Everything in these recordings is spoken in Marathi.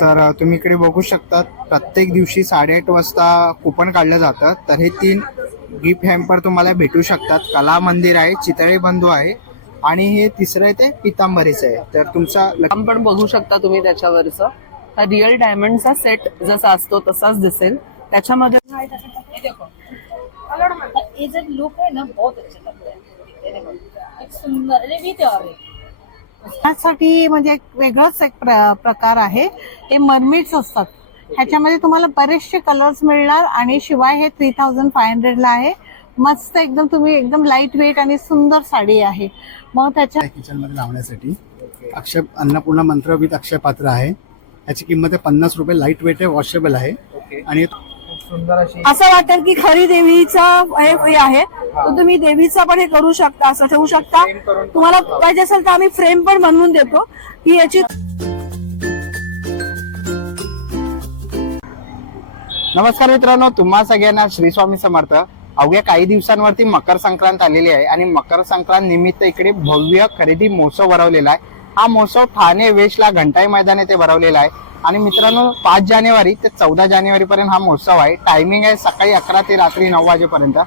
तर तुम्ही इकडे बघू शकता प्रत्येक दिवशी 8:30 वाजता कुपन काढलं जातं. तर हे 3 गिफ्ट हॅम्पर तुम्हाला भेटू शकतात. कला मंदिर आहे, चितळे बंधू आहे आणि हे तिसरं आहे ते पितांबरीचं आहे. तर तुमचा काम पण बघू शकता तुम्ही त्याच्यावरचं. हा रिअल डायमंडचा सेट जसा असतो तसाच दिसेल. त्याच्यामध्ये ये जो लुक है ना बहुत अच्छा लगता है। ये देखो एक सुंदर अरे भी तैयार है। त्यासाठी म्हणजे एक वेगळंच एक प्रकार आहे. हे मरमिड्स असतात. ह्याच्यामध्ये तुम्हाला बरेचसे कलर्स मिळणार आणि शिवाय हे 3500 ला आहे. मस्त एकदम तुम्ही एकदम लाईट वेट आणि सुंदर साडी आहे. मग त्याच्या किचन मध्ये लावण्यासाठी अक्षय अन्नपूर्णा मंत्र विथ अक्षय पात्र आहे. याची किंमत आहे 50 रुपये. लाईट वेट आहे, वॉशेबल आहे आणि सुंदर अशी असं वाटेल की खरी देवीचा हे आहे, तर तुम्ही देवीचा पण हे करू शकता, असं ठेवू शकता. तुम्हाला पाहिजे असेल तर आम्ही फ्रेम पण बनवून देतो की याची. नमस्कार मित्रांनो, तुम्हा सगळ्यांना श्री स्वामी समर्थ. अवघ्या काही दिवसांवरती मकर संक्रांत आलेली आहे आणि मकर संक्रांत निमित्त इकडे भव्य खरेदी महोत्सव भरवलेला आहे. हा महोत्सव ठाणे वेस्टला घंटाई मैदान येथे भरवलेला आहे आणि मित्रांनो 5 जानेवारी ते 14 जानेवारी पर्यंत हा महोत्सव आहे. टायमिंग आहे सकाळी 11 ते रात्री 9 वाजेपर्यंत.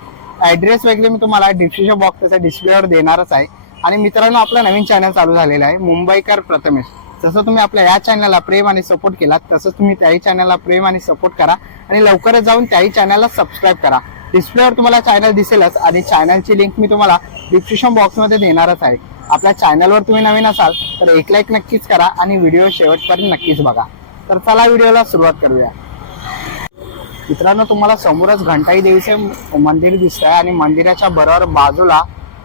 ऍड्रेस वगैरे मी तुम्हाला डिस्क्रिप्शन बॉक्स त्याचा डिस्प्लेवर देणारच आहे. आणि मित्रांनो आपला नवीन चॅनल चालू झालेला आहे मुंबईकर प्रथमेश. जसं तुम्ही आपल्या या चॅनलला प्रेम आणि सपोर्ट केलात तसंच तुम्ही त्याही चॅनलला प्रेम आणि सपोर्ट करा आणि लवकरच जाऊन त्याही चॅनलला सबस्क्राईब करा. डिस्प्लेवर तुम्हाला चॅनल दिसेलच आणि चॅनलची लिंक मी तुम्हाला डिस्क्रिप्शन बॉक्समध्ये देणारच आहे. आपल्या चॅनलवर तुम्ही नवीन असाल तर एक लाईक नक्कीच करा आणि व्हिडिओ शेवटपर्यंत नक्कीच बघा. तर चला व्हिडिओला सुरुवात करूया. मित्रांनो तुम्हाला समोरच घंटाई देवीचे मंदिर दिसत आहे आणि मंदिराच्या बरोबर बाजूला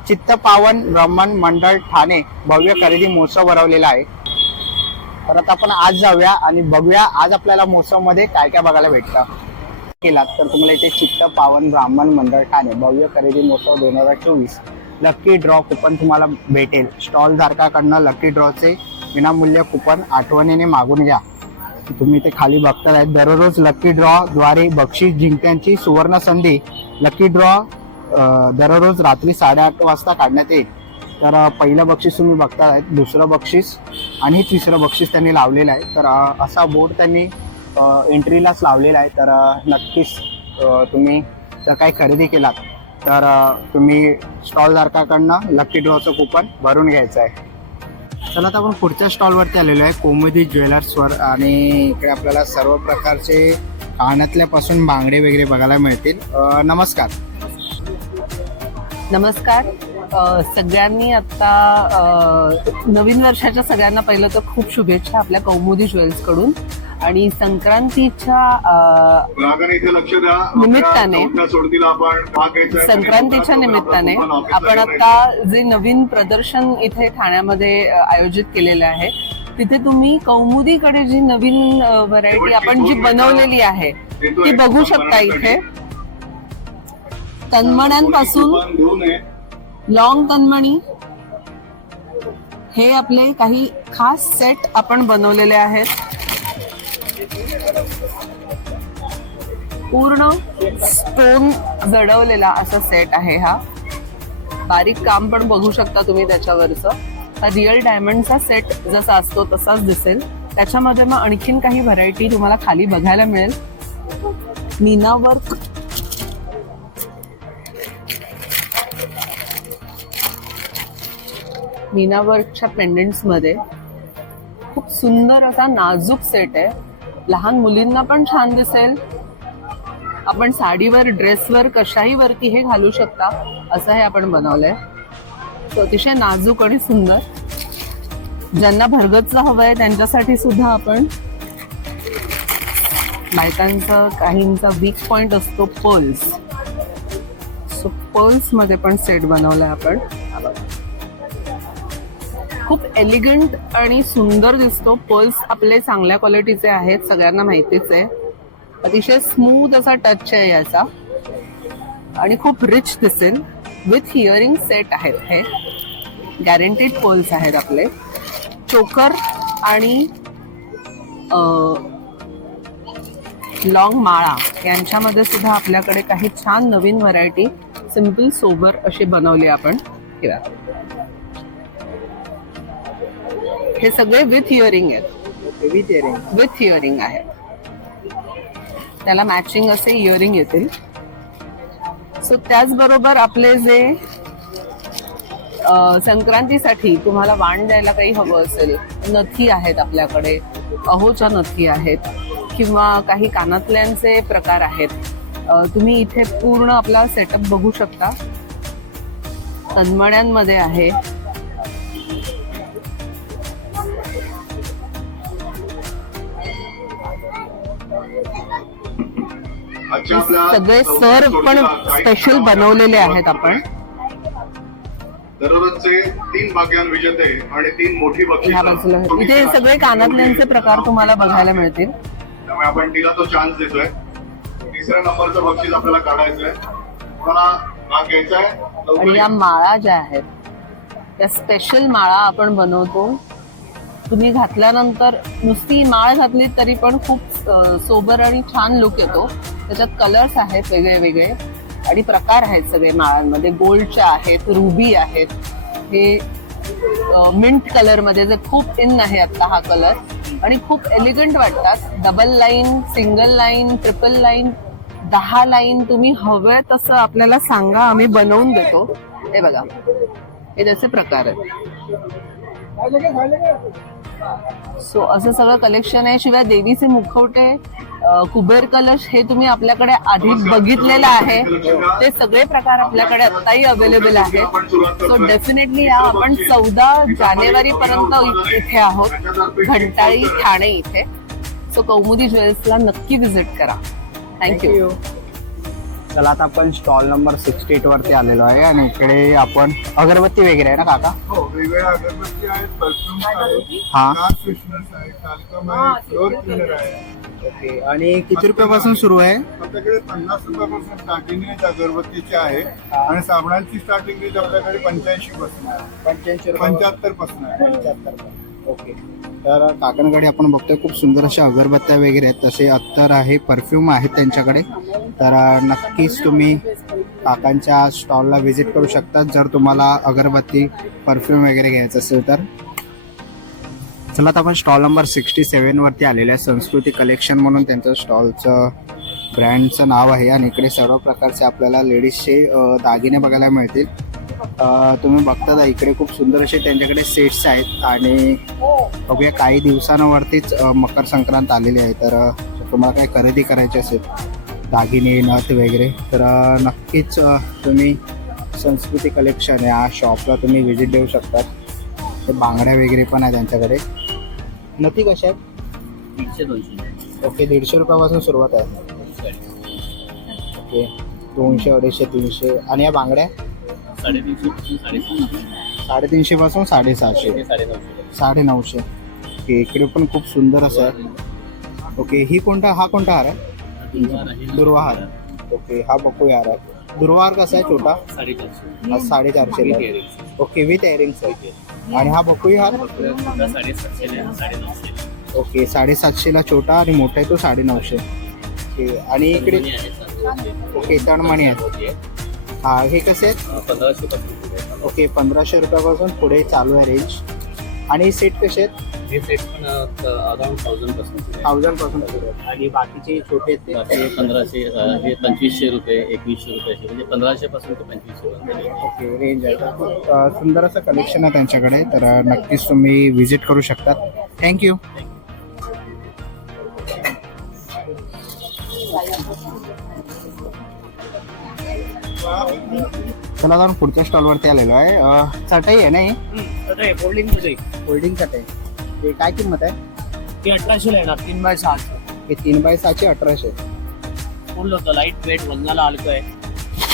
चित्तपावन ब्राह्मण मंडळ ठाणे भव्य खरेदी महोत्सव भरवलेला आहे. तर आता आपण आज जाऊया आणि बघूया आज आपल्याला महोत्सव मध्ये काय काय बघायला भेटतं. केलात तर तुम्हाला इथे चित्तपावन ब्राह्मण मंडळ ठाणे भव्य खरेदी महोत्सव 2024 लकी ड्रॉ कुपन तुम्हाला भेटेल. स्टॉल धारकाकडनं लकी ड्रॉचे विनामूल्य कुपन आठवणीने मागून घ्या. तुम्ही ते खाली बघताय. दररोज लकी ड्रॉ द्वारे बक्षीस जिंकण्याची सुवर्ण संधी. लकी ड्रॉ दररोज रात्री 8:30 वाजता काढण्यात येईल. तर पहिलं बक्षीस तुम्ही बघताय, दुसरं बक्षीस आणि तिसरं बक्षीस त्यांनी लावलेलं आहे. तर असा बोर्ड त्यांनी एंट्रीलाच लावलेला आहे. तर नक्कीच तुम्ही जर काही खरेदी केलात तर तुम्ही स्टॉल धारकाकडनं लकी ड्रॉचं कुपन भरून घ्यायचं आहे. चला आता आपण पुढच्या स्टॉलवरती आलेलो आहे कौमुदी ज्वेलर्सवर आणि इकडे आपल्याला सर्व प्रकारचे कानातल्यापासून बांगडे वगैरे बघायला मिळतील. नमस्कार. नमस्कार. सगळ्यांनी आता नवीन वर्षाच्या सगळ्यांना पहिलं तर खूप शुभेच्छा आपल्या कौमुदी ज्वेल्स कडून. आणि संक्रांतीच्या निमित्ताने आपण आता जे नवीन प्रदर्शन इथे ठाण्यामध्ये आयोजित केलेलं आहे तिथे तुम्ही कौमुदीकडे जी नवीन व्हरायटी आपण जी बनवलेली आहे ती बघू शकता. इथे तन्मण्यांपासून लॉंग तन्मणी हे आपले काही खास सेट आपण बनवलेले आहेत. पूर्ण स्टोन जडवलेला असा सेट आहे हा. बारीक काम पण बघू शकता तुम्ही त्याच्यावरचं. हा रिअल डायमंडचा सेट जसा असतो तसाच दिसेल. त्याच्यामध्ये मग आणखीन काही व्हरायटी तुम्हाला खाली बघायला मिळेल. मीना वर्क, मीना वर्कच्या पेंडंट्स मध्ये खूप सुंदर असा नाजूक सेट आहे. लहान मुलींना पण छान दिसेल. आपण साडीवर ड्रेसवर कशाही वरती हे घालू शकता असं हे आपण बनवलंय. तो अतिशय नाजूक आणि सुंदर. ज्यांना भरगतचं हवंय त्यांच्यासाठी सुद्धा आपण बायकांचा काहींचा वीक पॉइंट असतो पर्ल्स. सो पर्ल्स मध्ये पण सेट बनवलाय आपण. खूप एलिगंट आणि सुंदर दिसतो. पर्ल्स आपले चांगल्या क्वालिटीचे आहेत, सगळ्यांना माहितीच आहे. अतिशय स्मूथ असा टच आहे याचा आणि खूप रिच दिसेल. विथ हिअरिंग सेट आहेत. हे गॅरंटीड पर्ल्स आहेत आपले. चोकर आणि लॉंग माळा यांच्यामध्ये सुद्धा आपल्याकडे काही छान नवीन व्हरायटी सिंपल सोबर अशी बनवली आपण. हे सगळे विथ हिअरिंग आहेत. With earring. विथ इयरिंग आहे. त्याला मॅचिंग असे इयरिंग येतील. सो त्याचबरोबर आपले जे संक्रांतीसाठी तुम्हाला वाण द्यायला काही हवं असेल, नथी आहेत आपल्याकडे, अहोच्या नथी आहेत किंवा काही कानातल्यांचे प्रकार आहेत. तुम्ही इथे पूर्ण आपला सेटअप बघू शकता. तन्मण्यांमध्ये आहे. सगळे सर पण स्पेशल बनवलेले आहेत आपण. दररोजचे 3 भाग्यान विजेते आणि 3 मोठी बक्षीस. ह्या बाजूला इथे सगळे कानातल्यांचे प्रकार तुम्हाला बघायला मिळतील. त्यामुळे आपण तिला तो चान्स देतोय. 3ऱ्या नंबरचं बक्षीस आपल्याला काढायचंय. मला भाग घ्यायचा आहे. आणि या माळा ज्या आहेत त्या स्पेशल माळा आपण बनवतो. तुम्ही घातल्यानंतर नुसती माळ घातली तरी पण खूप सोबर आणि छान लुक येतो. त्याच्यात कलर्स आहेत वेगळे वेगळे आणि प्रकार आहेत सगळे माळांमध्ये. गोल्डच्या आहेत, रुबी आहेत, हे मिंट कलर मध्ये जे खूप इन आहे आता हा कलर आणि खूप एलिगंट वाटतात. Double line, single line, triple line, 10 line तुम्ही हवे तसं आपल्याला सांगा, आम्ही बनवून देतो. हे बघा, हे त्याचे प्रकार आहेत. सो असं सगळं कलेक्शन आहे. शिवाय देवीचे मुखवटे, कुबेर कलश हे तुम्ही आपल्याकडे आधी बघितलेलं आहे. ते सगळे प्रकार आपल्याकडे आत्ताही अवेलेबल आहेत. सो डेफिनेटली या आपण 14 जानेवारी पर्यंत इथे आहोत, घंटाळी, ठाणे इथे. सो कौमुदी ज्वेल्सला नक्की व्हिजिट करा. थँक्यू. चला आता आपण स्टॉल नंबर 68 वरती आलेलो आहे आणि इकडे आपण अगरबत्ती वगैरे आहे ना काका? हो, वेगवेगळ्या अगरबत्ती आहेत, परफ्यूम्स आहेत, हा. नाथ फ्रेशनर्स आहेत, टाल्कम आहे, फ्लोर क्लीनर आहे. ओके. आणि किती रुपयापासून सुरू आहे? आपल्याकडे 50 रुपयापासून स्टार्टिंग रेंज अगरबत्तीची आहे आणि साबणाची स्टार्टिंग रेंज आपल्याकडे 85 पासून आहे. 75 पासून आहे. 75. ओके. तर काकांकडे आपण बघतोय खूप सुंदर अशा अगरबत्त्या वगैरे आहेत, तसे अत्तर आहे, परफ्यूम आहेत त्यांच्याकडे. तर नक्कीच तुम्ही काकांच्या स्टॉलला व्हिजिट करू शकता जर तुम्हाला अगरबत्ती, परफ्यूम वगैरे घ्यायचं असेल तर. चला आता आपण स्टॉल नंबर 67 वरती आलेले आहे. संस्कृती कलेक्शन म्हणून त्यांचं स्टॉलचं ब्रँडचं नाव आहे आणि इकडे सर्व प्रकारचे आपल्याला लेडीजचे दागिने बघायला मिळतील. तुम्ही बघता इकडे खूप सुंदर असे त्यांच्याकडे सेट्स आहेत आणि बघूया काही दिवसांवरतीच मकर संक्रांत आलेली आहे. तर तुम्हाला काही खरेदी करायची असेल, दागिने, नथ वगैरे, तर नक्कीच तुम्ही संस्कृती कलेक्शन या शॉपला तुम्ही व्हिजिट देऊ शकतात. ते बांगड्या वगैरे पण आहे त्यांच्याकडे. नथी कशा आहेत? 100-200. ओके. 150 रुपयापासून सुरुवात आहे. ओके. 200, 250, 300. आणि या बांगड्या 350 350 पासून पासून 750. 750. 950. ओके. इकडे पण खूप सुंदर असं आहे. ओके. ही हा कोणता हार आहे? दुर्वा हार. ओके. हा बघूया हार आहे. दुर्वा हार कसा आहे? छोटा 450. हा 450. ओके. विथ इयरिंग्स आहे. आणि हा बकुई हार 750. ओके. 750ला छोटा आणि मोठा आहे तो 950. ओके. आणि इकडे ओके तणमणी आहेत. हा, हे कसे आहेत? 1500 पासून. ओके. 1500 रुपयापासून पुढे चालू आहे रेंज. आणि सेट कसे आहेत? हे सेट पण अराउंड 1000 पासून. 1000 पासून सुरू आहेत. आणि बाकीचे छोटे आहेत ते? 1500, हे 2500 रुपये, 2100 रुपये, म्हणजे 1500 पासून ते 2500 पर्यंत. ओके. रेंज आहे. खूप सुंदर असं कलेक्शन आहे त्यांच्याकडे. तर नक्कीच तुम्ही व्हिजिट करू शकतात. थँक्यू. चला जाऊन पुढच्या स्टॉलवरती आलेलो आहे. चटई आहे ना ही? फोल्डिंग चटई. ते काय किंमत आहे? ते 1800 येणार. 3x6. हे 3x6 1800. फुल होतं, लाईट वेट, वजनाला हलकं आहे.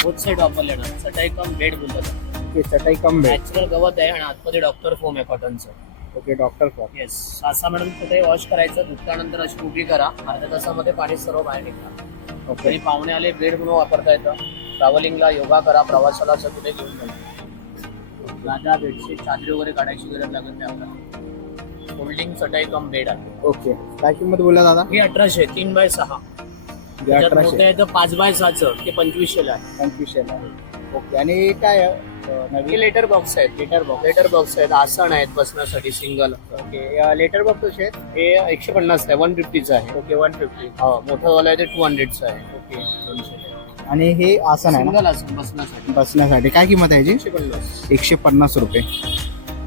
बोथ साईड वापरले ना. चटाई कम बेड बोलतात. ओके. चटई कम बेड. नॅचरल गवत आहे आणि आतमध्ये डॉक्टर फोम आहे कॉटनचं. Okay. Doctor for. Yes. 6 madam चटाई वॉश करायचं, धुतल्यानंतर अशी उभी करा. अर्ध्या तासामध्ये पाणी सर्व बाहेर निघणार. ओके. आणि पाहुणे आले बेड म्हणून वापरता येतं. ट्रॅव्हलिंगला, योगा करा, प्रवासाला असं कुठे घेऊन जायचं. लादा, बेडशीट, चादरी वगैरे काढायची गरज लागत नाही आपल्याला. फोल्डिंग चटाई कम बेड आहे. ओके. काय किंमत बोलला दादा? हे 1800, 3x6. त्याच्यात मोठं आहे तर 5x6चं, ते 2500 ला आहे. 2500. ओके. आणि काय हे लेटर बॉक्स आहेत. लेटर बॉक्स आहेत, आसन आहेत बसण्यासाठी सिंगल. ओके लेटर बॉक्स कसे आहेत? हे 150 आहे, 150चं आहे. ओके 150. हो, मोठं वाला आहे ते 200चं आहे. ओके 200. आणि हे आसन आहे ना सिंगल आसन बसण्यासाठी बसण्यासाठी, काय किंमत आहे याची? 150. 150 रुपये.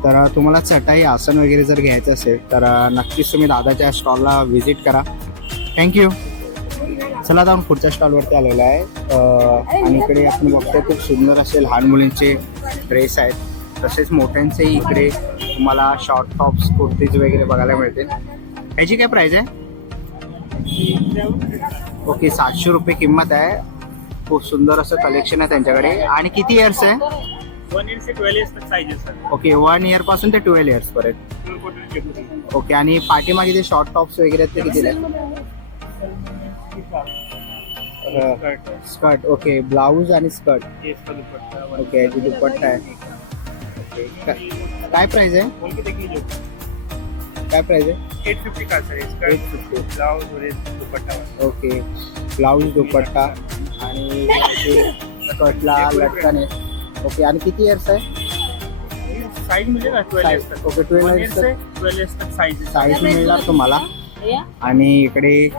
तर तुम्हाला चटाई आसन वगैरे जर घ्यायचं असेल तर नक्कीच तुम्ही दादाच्या स्टॉलला व्हिजिट करा. थँक्यू. चला आता आपण पुढच्या स्टॉलवरती आलेलो आहे आणि इकडे आपण बघतोय खूप सुंदर असे लहान मुलींचे ड्रेस आहेत. तसेच मोठ्यांचेही इकडे तुम्हाला शॉर्ट टॉप्स कुर्तीज वगैरे बघायला मिळतील. ह्याची काय प्राइस आहे? ओके 700 रुपये किंमत आहे. खूप सुंदर असं कलेक्शन आहे त्यांच्याकडे. आणि किती इयर्स आहे? 1 year से 12 years तक साइजेस सर. ओके 1 इयर पासून ते 12 इयर्स पर्यंत. ओके आणि पाठीमागे जे शॉर्ट टॉप्स वगैरे आहेत ते किती आहे? स्कर्ट. ओके ब्लाऊज आणि स्कर्ट. ये इसका दुपट्टा ओके याची दुपट्टा आहे. ओके काय प्राइस आहे? बोल के देखिए जो काय प्राइस आहे? 850 का सर. इसका 850. ब्लाउज और ये दुपट्टा. ओके ब्लाऊज दुपट्टा आणि स्कर्टला लटकन आहे. ओके आणि किती इयर्स आहे? साइज मिलेगा 12 years तक. ओके 12 1 year इयर्स से 12 years तक साइजेस. साईज मिळणार तुम्हाला. आणि इकडे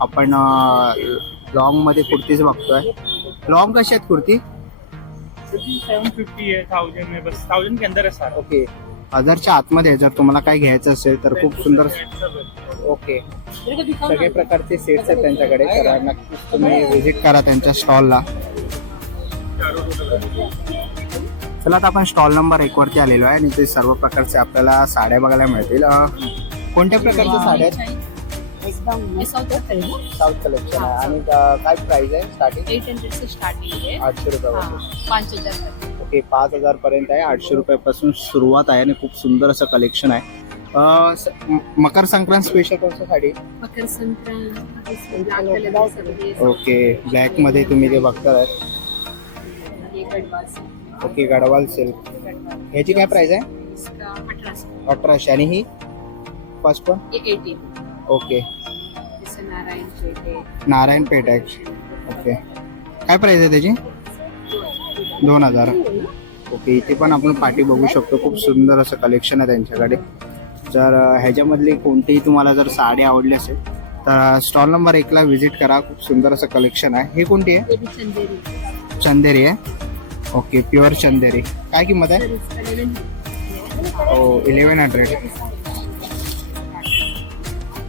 आपण लॉंग मध्ये कुर्तीज बघतोय. लॉंग कशी आहेत कुर्ती? 750 है, 1000 में, बस 1000 के अंदर है सारा. ओके 1000च्या आतमध्ये जर तुम्हाला काय घ्यायचं असेल तर खूप सुंदर. ओके सगळे प्रकारचे सेट्स आहेत त्यांच्याकडे. तर नक्कीच तुम्ही व्हिजिट करा त्यांच्या स्टॉलला. चला आता आपण स्टॉल नंबर 1 वरती आलेलो आहे आणि ते सर्व प्रकारचे आपल्याला साड्या बघायला मिळतील. कोणत्या प्रकारच्या साड्या आहेत? साऊथ कलेक्शन आहे. आणि काय प्राइस आहे स्टार्टिंग? 800 से स्टार्टिंग है. 800 रुपयापासून. 5000 तक. ओके 5000 पर्यंत आहे. 800 रुपयापासून सुरुवात आहे आणि खूप सुंदर असं कलेक्शन आहे. मकर संक्रांत स्पेशल कोणती साडी? मकर संक्रांत ब्लैक कलर से. ओके ब्लॅक मध्ये तुम्ही जे बघताय. ये गढ़वाल से. Okay Gadwal silk. ह्याची काय प्राइस आहे? इसका 1800. 1800. आणि ही फर्स्ट वन? ये 18. ओके जैसे नारायण पेठ है. नारायण पेठ आहे. ओके काय प्राइस आहे त्याची? 2000. ओके इथे पण आपण पाठी बघू शकतो. खूप सुंदर असं कलेक्शन आहे त्यांच्याकडे. जर ह्याच्यामधली कोणतीही तुम्हाला जर साडी आवडली असेल तर स्टॉल नंबर 1 ला व्हिजिट करा. खूप सुंदर असं कलेक्शन आहे. हे कोणती आहे? ये भी चंदेरी. चंदेरी आहे. Okay pure Chanderi. काय किंमत आहे? इसका 1100. ओ 1100.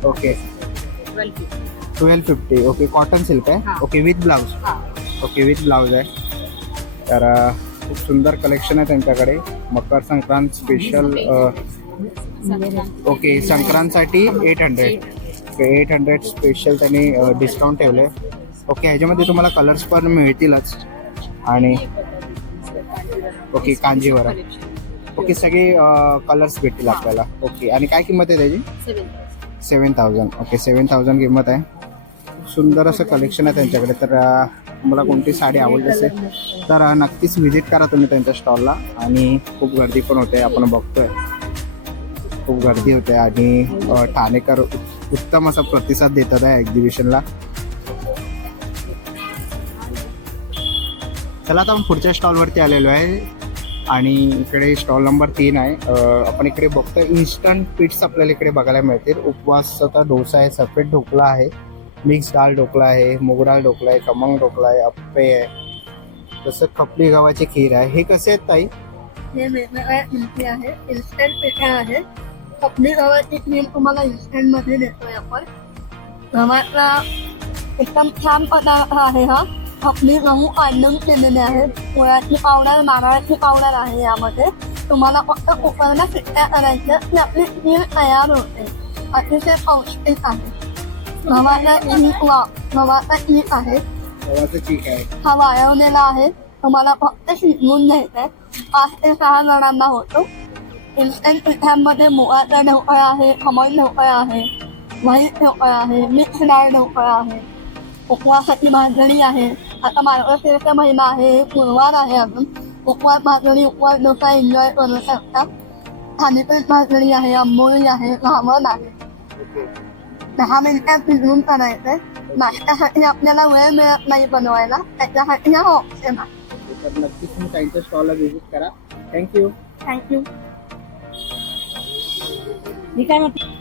ओके 1250. 1250. ओके कॉटन सिल्क आहे. Okay with blouse. Okay with blouse आहे. तर खूप सुंदर कलेक्शन आहे त्यांच्याकडे. मकर संक्रांत स्पेशल. ओके संक्रांतसाठी 800. ओके 800 स्पेशल त्यांनी डिस्काउंट ठेवले. ओके ह्याच्यामध्ये तुम्हाला कलर्स पण मिळतीलच. आणि ओके कांजीवरम. ओके सगळे कलर्स भेटतील आपल्याला. ओके आणि काय किंमत आहे त्याची? 7000. ओके 7000 किंमत आहे. सुंदर असं कलेक्शन आहे त्यांच्याकडे. तर मला कोणती साडी आवडली असेल तर नक्कीच व्हिजिट करा तुम्ही त्यांच्या स्टॉलला. आणि खूप गर्दी पण होते आपण बघतोय. खूप गर्दी होते आणि ठाणेकर उत्तम असा प्रतिसाद देतात आहे एक्झिबिशनला. चला आता आपण पुढच्या स्टॉलवरती आलेलो आहे आणि इकडे स्टॉल नंबर 3 आहे. आपण इकडे बघतोय इन्स्टंट पीट्स आपल्याला इकडे बघायला मिळतील. उपवासाचा डोसा आहे, सफेद ढोकला आहे, मिक्स डाळ ढोकला आहे, मूग डाळ ढोकला आहे, खमंग ढोकला आहे, अप्पे आहे, तसं खपली गव्हाची खीर आहे. हे कसे आहेत ताई? हे वेगवेगळ्या किमती आहे. इन्स्टंट पिठ्या आहे. खपली गव्हाची खीर तुम्हाला इन्स्टंट मध्ये देतोय आपण. गव्हाचा एकदम छान पदार्थ आहे हा. खपली गहू आणून केलेले आहेत. पोळ्याची पावडर, नारळाची पावडर आहे यामध्ये. तुम्हाला फक्त कुकरला पिठ्या करायच्या की आपली खीर तयार होते. अतिशय पौष्टिक आहे. गव्हाचा चीक आहे. गव्हाचं चीक आहे. हा वाळवलेला आहे. तुम्हाला फक्त शिजवून घ्यायचंय. 5 ते 6 जणांना होतो. इन्स्टंट पिठांमध्ये मुगाचा ढोकळा आहे, खमण ढोकळा आहे, व्हाईट ढोकळा आहे, मिक्स डाळ ढोकळा आहे, उपवासाची भाजणी आहे. आता मार्गशीर्ष महिना आहे, गुरुवार आहे अजून. उपवास भाजणी, उपवास डोसा एन्जॉय करू शकता. थालीपीठ भाजणी आहे, आंबोळी आहे, घावण आहे. 10 मिनिटात शिजवून करायचंय. नाश्त्यासाठी आपल्याला वेळ मिळत नाही बनवायला, त्याच्यासाठी हा ऑप्शन आहे. तर नक्कीच तुम्ही ताईंच्या स्टॉलला व्हिजिट करा. थँक्यू. थँक्यू. मी काय म्हणते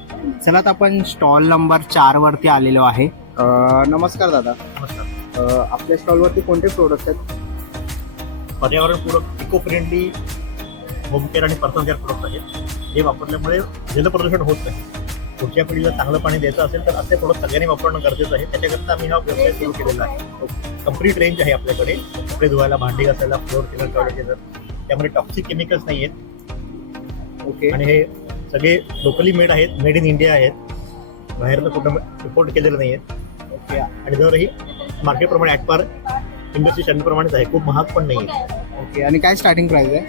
चला आता आपण स्टॉल नंबर 4 वरती आलेलो आहे. नमस्कार दादा. आपल्या स्टॉलवरती कोणते प्रोडक्ट आहेत? पर्यावरणपूरक इको फ्रेंडली होम केअर आणि पर्सनल केअर प्रोडक्ट आहेत. हे वापरल्यामुळे जलप्रदूषण होत नाही. पुढच्या पिढीला चांगलं पाणी द्यायचं असेल तर असे प्रोडक्ट सगळ्यांनी वापरणं गरजेचं आहे. त्याच्याकरता आम्ही हा व्यवसाय सुरू केलेला आहे. कम्प्लीट रेंज आहे आपल्याकडे, कपडे धुवायला, भांडी घासायला, फ्लोअर क्लिनर, टॉयलेट क्लिनर. त्यामध्ये टॉक्सिक केमिकल्स नाही आहेत. ओके. आणि हे सगळे लोकली मेड आहेत, मेड इन इंडिया आहेत. बाहेरनं कुठं इम्पोर्ट केलेलं नाही आहेत. ओके. आणि दरही मार्केटप्रमाणे ॲटपार इंडस्ट्री स्टँडर्डप्रमाणेच आहे. खूप महाग पण नाही आहे. ओके. आणि काय स्टार्टिंग प्राइस आहे?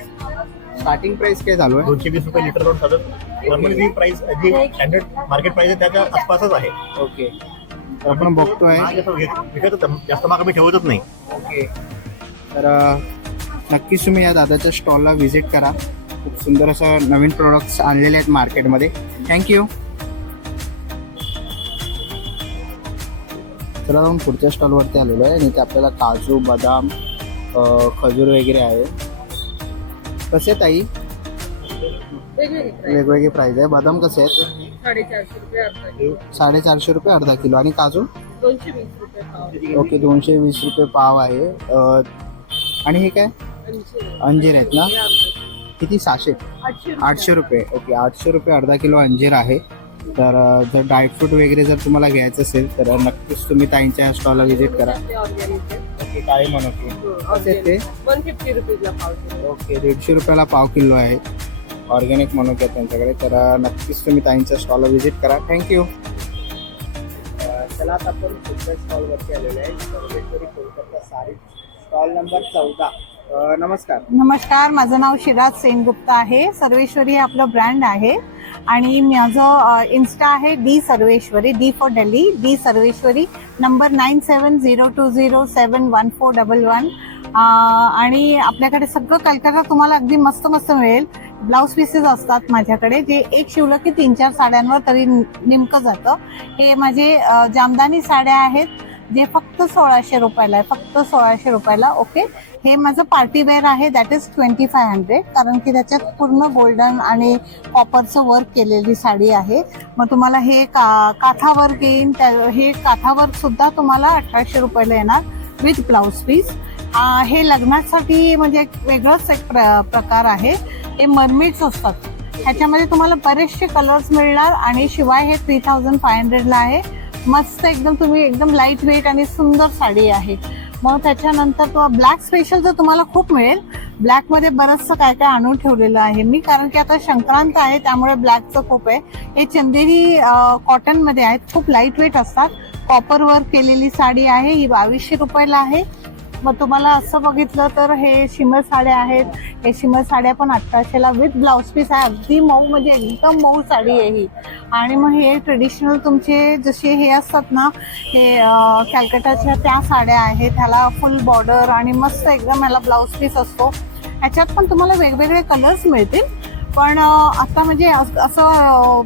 स्टार्टिंग प्राइस काय चालू आहे? 220 रुपये लिटर जाऊन चालत. नॉर्मली जी प्राइस जी स्टँडर्ड मार्केट प्राइस आहे त्याच्या आसपासच आहे. ओके. तर आपण बघतोय. विकत जास्त महाग आम्ही ठेवतच नाही. ओके. तर नक्कीच तुम्ही या दादाच्या स्टॉलला व्हिजिट करा. खूप सुंदर असं नवीन प्रोडक्ट्स आणलेले आहेत मार्केटमध्ये. थँक्यू. तर आपण पुढच्या स्टॉलवरती आलेलो आहे आणि ते आपल्याला काजू, बदाम, खजूर वगैरे आहे. कसे ताई? वेगवेगळे प्राइस आहे. बदाम कसे आहेत? 450 रुपये अर्धा किलो. 450 रुपये अर्धा किलो. आणि काजू? 220 रुपये पाव. ओके. 220 रुपये पाव आहे. आणि हे काय? अंजीर आहेत ना? किती? 600? 800 रुपये. ओके. 800 रुपये अर्धा किलो अंजीर आहे. तर जर ड्रायफ्रूट वगैरे जर तुम्हाला घ्यायचं असेल तर नक्कीच तुम्ही ताईंच्या स्टॉलला व्हिजिट करा. ओके. काळे मनोके कसे आहेत ते? 150 रुपयाला पाव किलो. ओके. 150 रुपयाला पाव किलो आहे. ऑर्गॅनिक मनोके आहेत त्यांच्याकडे. तर नक्कीच तुम्ही ताईंच्या स्टॉलला व्हिजिट करा. थँक्यू. चला आता आपण पुढच्या स्टॉलवरती आलेलो आहे. Sarveshwari Kolkata sari stall number 14. नमस्कार. नमस्कार, माझं नाव शिराज सेनगुप्ता आहे. सर्वेश्वरी हे आपलं ब्रँड आहे आणि माझं इन्स्टा आहे D Sarveshwari, D for Delhi, D Sarveshwari. Number 9702071411. आणि आपल्याकडे सगळं कलकत्ता तुम्हाला अगदी मस्त मस्त मिळेल. ब्लाऊज पीसेस असतात माझ्याकडे, जे एक शिवलं की 3-4 साड्यांवर तरी नेमकं जातं. हे माझे जामदानी साड्या आहेत, जे फक्त 1600 रुपयाला आहे, फक्त 1600 रुपयाला. ओके. हे माझं पार्टी वेअर आहे, दॅट इज 2500, कारण की त्याच्यात पूर्ण गोल्डन आणि कॉपरचं वर्क केलेली साडी आहे. मग तुम्हाला हे काथा वर्क येईन. हे काथा वर्क सुद्धा तुम्हाला 1800 रुपयाला येणार विथ ब्लाऊज पीस. हे लग्नासाठी म्हणजे वेगळंच एक प्रकार आहे. हे मरमिड्स असतात, ह्याच्यामध्ये तुम्हाला बरेचसे कलर्स मिळणार आणि शिवाय हे 3500ला आहे. मस्त एकदम, तुम्ही एकदम लाईट वेट आणि सुंदर साडी आहे. मग त्याच्यानंतर ब्लॅक स्पेशल तर तुम्हाला खूप मिळेल. ब्लॅकमध्ये बरंचसं काय काय आणून ठेवलेलं आहे मी, कारण की आता संक्रांत आहे त्यामुळे ब्लॅकचं खूप आहे. हे चंदेरी कॉटनमध्ये आहेत, खूप लाईट वेट असतात. कॉपर वर्क केलेली साडी आहे, ही 2200 रुपयाला आहे. मग तुम्हाला असं बघितलं तर हे शिमर साड्या आहेत. हे शिमर साड्या पण 1800ला विथ ब्लाऊज पीस आहे. अगदी मऊ, म्हणजे एकदम मऊ साडी आहे ही. आणि मग हे ट्रेडिशनल तुमचे जसे हे असतात ना, हे कॅलकटाच्या त्या साड्या आहेत. ह्याला फुल बॉर्डर आणि मस्त एकदम ह्याला ब्लाऊज पीस असतो. ह्याच्यात पण तुम्हाला वेगवेगळे कलर्स मिळतील. पण आता म्हणजे असं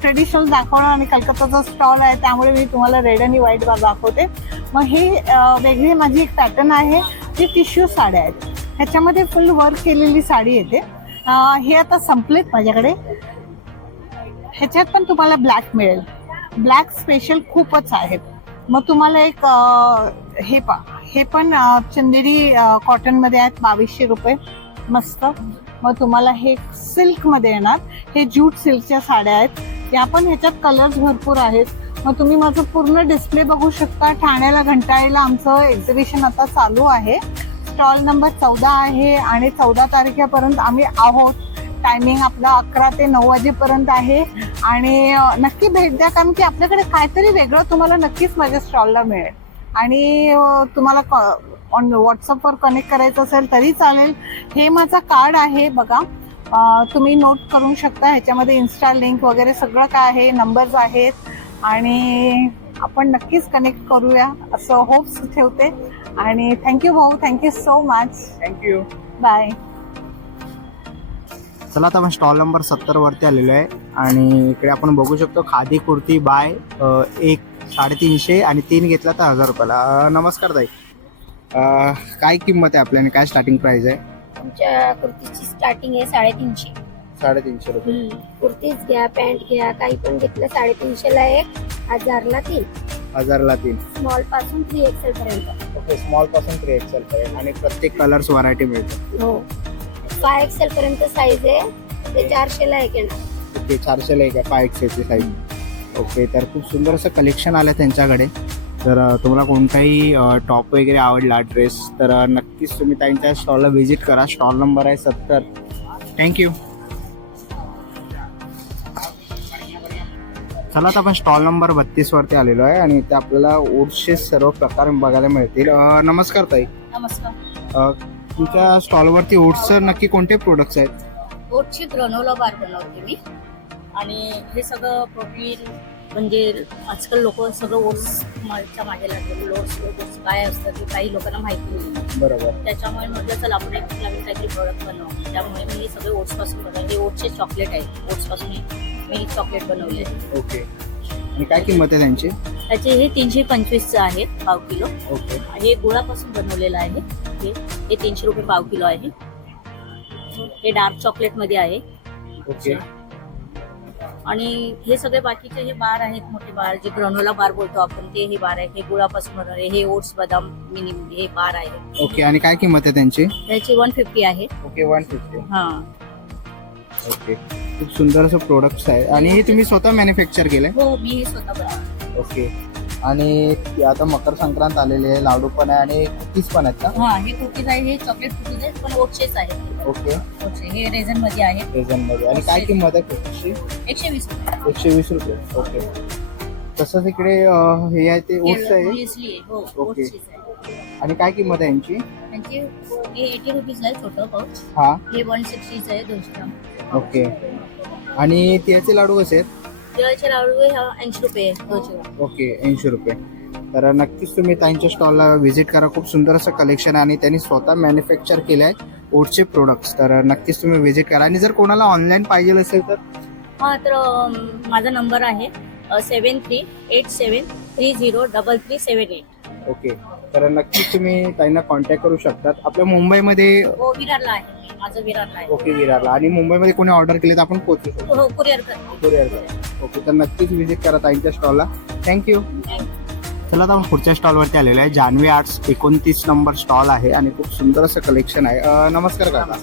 ट्रेडिशनल दाखवणं आणि कलकत्ताचा स्टॉल आहे त्यामुळे मी तुम्हाला रेड आणि व्हाईट दाखवते. मग हे वेगळी माझी एक पॅटर्न आहे, ती टिश्यू साड्या आहेत. ह्याच्यामध्ये फुल वर्क केलेली साडी येते. हे आता संपलेत माझ्याकडे. ह्याच्यात पण तुम्हाला ब्लॅक मिळेल. ब्लॅक स्पेशल खूपच आहेत. मग तुम्हाला एक हे पण चंदेरी कॉटनमध्ये आहेत, 2200 रुपये. मस्त. मग तुम्हाला हे सिल्कमध्ये येणार. हे ज्यूट सिल्कच्या साड्या आहेत, त्या पण ह्याच्यात कलर्स भरपूर आहेत. मग तुम्ही माझं पूर्ण डिस्प्ले बघू शकता. ठाण्याला घंटाळीला आमचं एक्झिबिशन आता चालू आहे. स्टॉल नंबर 14 आहे आणि 14 तारखेपर्यंत आम्ही आहोत. टायमिंग आपला 11 ते 9 वाजेपर्यंत आहे. आणि नक्की भेट द्या, कारण की आपल्याकडे काहीतरी वेगळं तुम्हाला नक्कीच माझ्या स्टॉलला मिळेल. आणि तुम्हाला व्हॉट्सअपवर कनेक्ट करायचं असेल तरी चालेल. हे माझं कार्ड आहे बघा, तुम्ही नोट करू शकता. ह्याच्यामध्ये इन्स्टा लिंक वगैरे सगळं काय आहे, नंबर्स आहेत. आणि आपण नक्कीच कनेक्ट करूया असं होप्स ठेवते. आणि थँक्यू भाऊ, thank you so much. Thank you. Bye. चला आता आपण स्टॉल नंबर 70 वरती आलेलो आहे आणि इकडे आपण बघू शकतो खादी कुर्ती बाय 1 350 आणि 3 घेतला तर 1000 रुपयाला. नमस्कार ताई. काय किंमत आहे आपल्याने, काय स्टार्टिंग प्राइस आहे? आमच्या कुर्तीची स्टार्टिंग आहे 350. 350 रुपये. कुर्तीच घ्या, पॅन्ट घ्या, काही पण घेतलं 350 ला 1, 1000 ला 3. 1000 3. स्मॉल पासून 3XL पर्यंत. ओके, स्मॉल पासून 3XL पर्यंत आणि प्रत्येक कलर्स व्हरायटी मिळते. हो, 5XL पर्यंत साईज आहे, ते 400 ला 1 येणार. ओके, 400 ला 1 आहे 5XL ची साईज. ओके, तर खूप सुंदर असं कलेक्शन आलं त्यांच्याकडे. तर तुम्हाला कोणताही टॉप वगैरे आवडला, ड्रेस, तर नक्कीच तुम्ही त्यांच्या स्टॉलला व्हिजिट करा. स्टॉल नंबर आहे 70. थँक्यू. चला, आता आपण स्टॉल नंबर 32 वरती आलेलो आहे आणि इथे आपल्याला ओट्सचे सर्व प्रकार बघायला मिळतील. नमस्कार ताई. नमस्कार. तुमच्या स्टॉलवरती ओट्सचं नक्की कोणते प्रोडक्ट्स आहेत? ओटची ग्रॅन्युला बार बनवते मी आणि हे सगळं प्रोटीन म्हणजे आजकाल लोक सगळं ओट्सच्या मागे लागले. ओट्स काय असतं ते काही लोकांना माहिती नाही. बरोबर. त्याच्यामुळे म्हटलं चल आपण एक नवीन काहीतरी प्रोडक्ट बनवू. त्यामुळे मी हे सगळे ओट्सपासून बनवले. हे ओट्सचे चॉकलेट आहेत. ओट्सपासून मी चॉकलेट बनवले. ओके, आणि काय किंमत आहे त्यांची? त्याचे हे 325 आहे पाव किलो. ओके, हे गुळापासून बनवलेलं आहे. हे 300 रुपये पाव किलो आहे. हे डार्क चॉकलेट मध्ये आहे. ओके, आणि हे सगळे बाकीचे हे बार आहेत, मोठे बार जे ग्रॅन्युला बार बोलतो आपण, ते हे बार आहे. हे गुळापासून बनवले. हे ओट्स बदाम मिनी हे बार आहे. ओके, आणि काय किंमत आहे त्यांची? त्याची 150 आहे. ओके, 150. हा, ओके, खूप सुंदर असं प्रोडक्ट्स आहे. आणि हे तुम्ही स्वतः मॅन्युफॅक्चर केलंय? हो, मी हे स्वतः बनवते. ओके, आणि आता मकर संक्रांत आलेली आहे, लाडू पण आहे आणि कुकीज पण आहेत का? हा, हे कुकीज आहे. हे चॉकलेट कुकीज आहेत पण ओट्सचेच आहेत. ओके, ओट्सचे हे रेझन मध्ये आहे. डझन मध्ये. आणि काय किंमत आहे कुकीजची? 120 रुपये. 120 रुपये. ओके, तसंच इकडे हे आहे ते ओट्स आहे. Muesli आहे. हो, ओके. ओट्सचीच आहे. आणि काय किंमत आहे यांची? त्यांचे हे 80 रुपीज आहे छोटं पाऊच. हा, हे 160 आहे 200 ग्राम. ओके, आणि तिळाचे लाडू कसे आहेत? तिळाचे लाडू हे 80 रुपये आहे 200 ग्राम. ओके, 80 रुपये. तर नक्कीच तुम्ही त्यांच्या स्टॉलला व्हिजिट करा. खूप सुंदर असं कलेक्शन आहे आणि त्यांनी स्वतः मॅन्युफॅक्चर केलं आहे ओटचे प्रोडक्ट्स. तर नक्कीच तुम्ही व्हिजिट करा. आणि जर कोणाला ऑनलाईन पाहिजे असेल तर? हा, तर माझा नंबर आहे 7387303378. ओके, तर नक्कीच तुम्ही त्यांना कॉन्टॅक्ट करू शकतात. आपल्या मुंबईमध्ये? हो, विरारला आहे. माझं विरारला आहे. ओके, विरारला. आणि मुंबईमध्ये कोणी ऑर्डर केली तर आपण पोहोचू शकतो? हो, कुरिअर करते. कुरिअर करा. ओके, तर नक्कीच व्हिजिट करा त्यांच्या स्टॉलला. थँक्यू. चला, आता आपण पुढच्या स्टॉलवरती आलेलो आहे. जान्हवी आर्ट्स 29 नंबर स्टॉल आहे आणि खूप सुंदर असं कलेक्शन आहे. नमस्कार काका.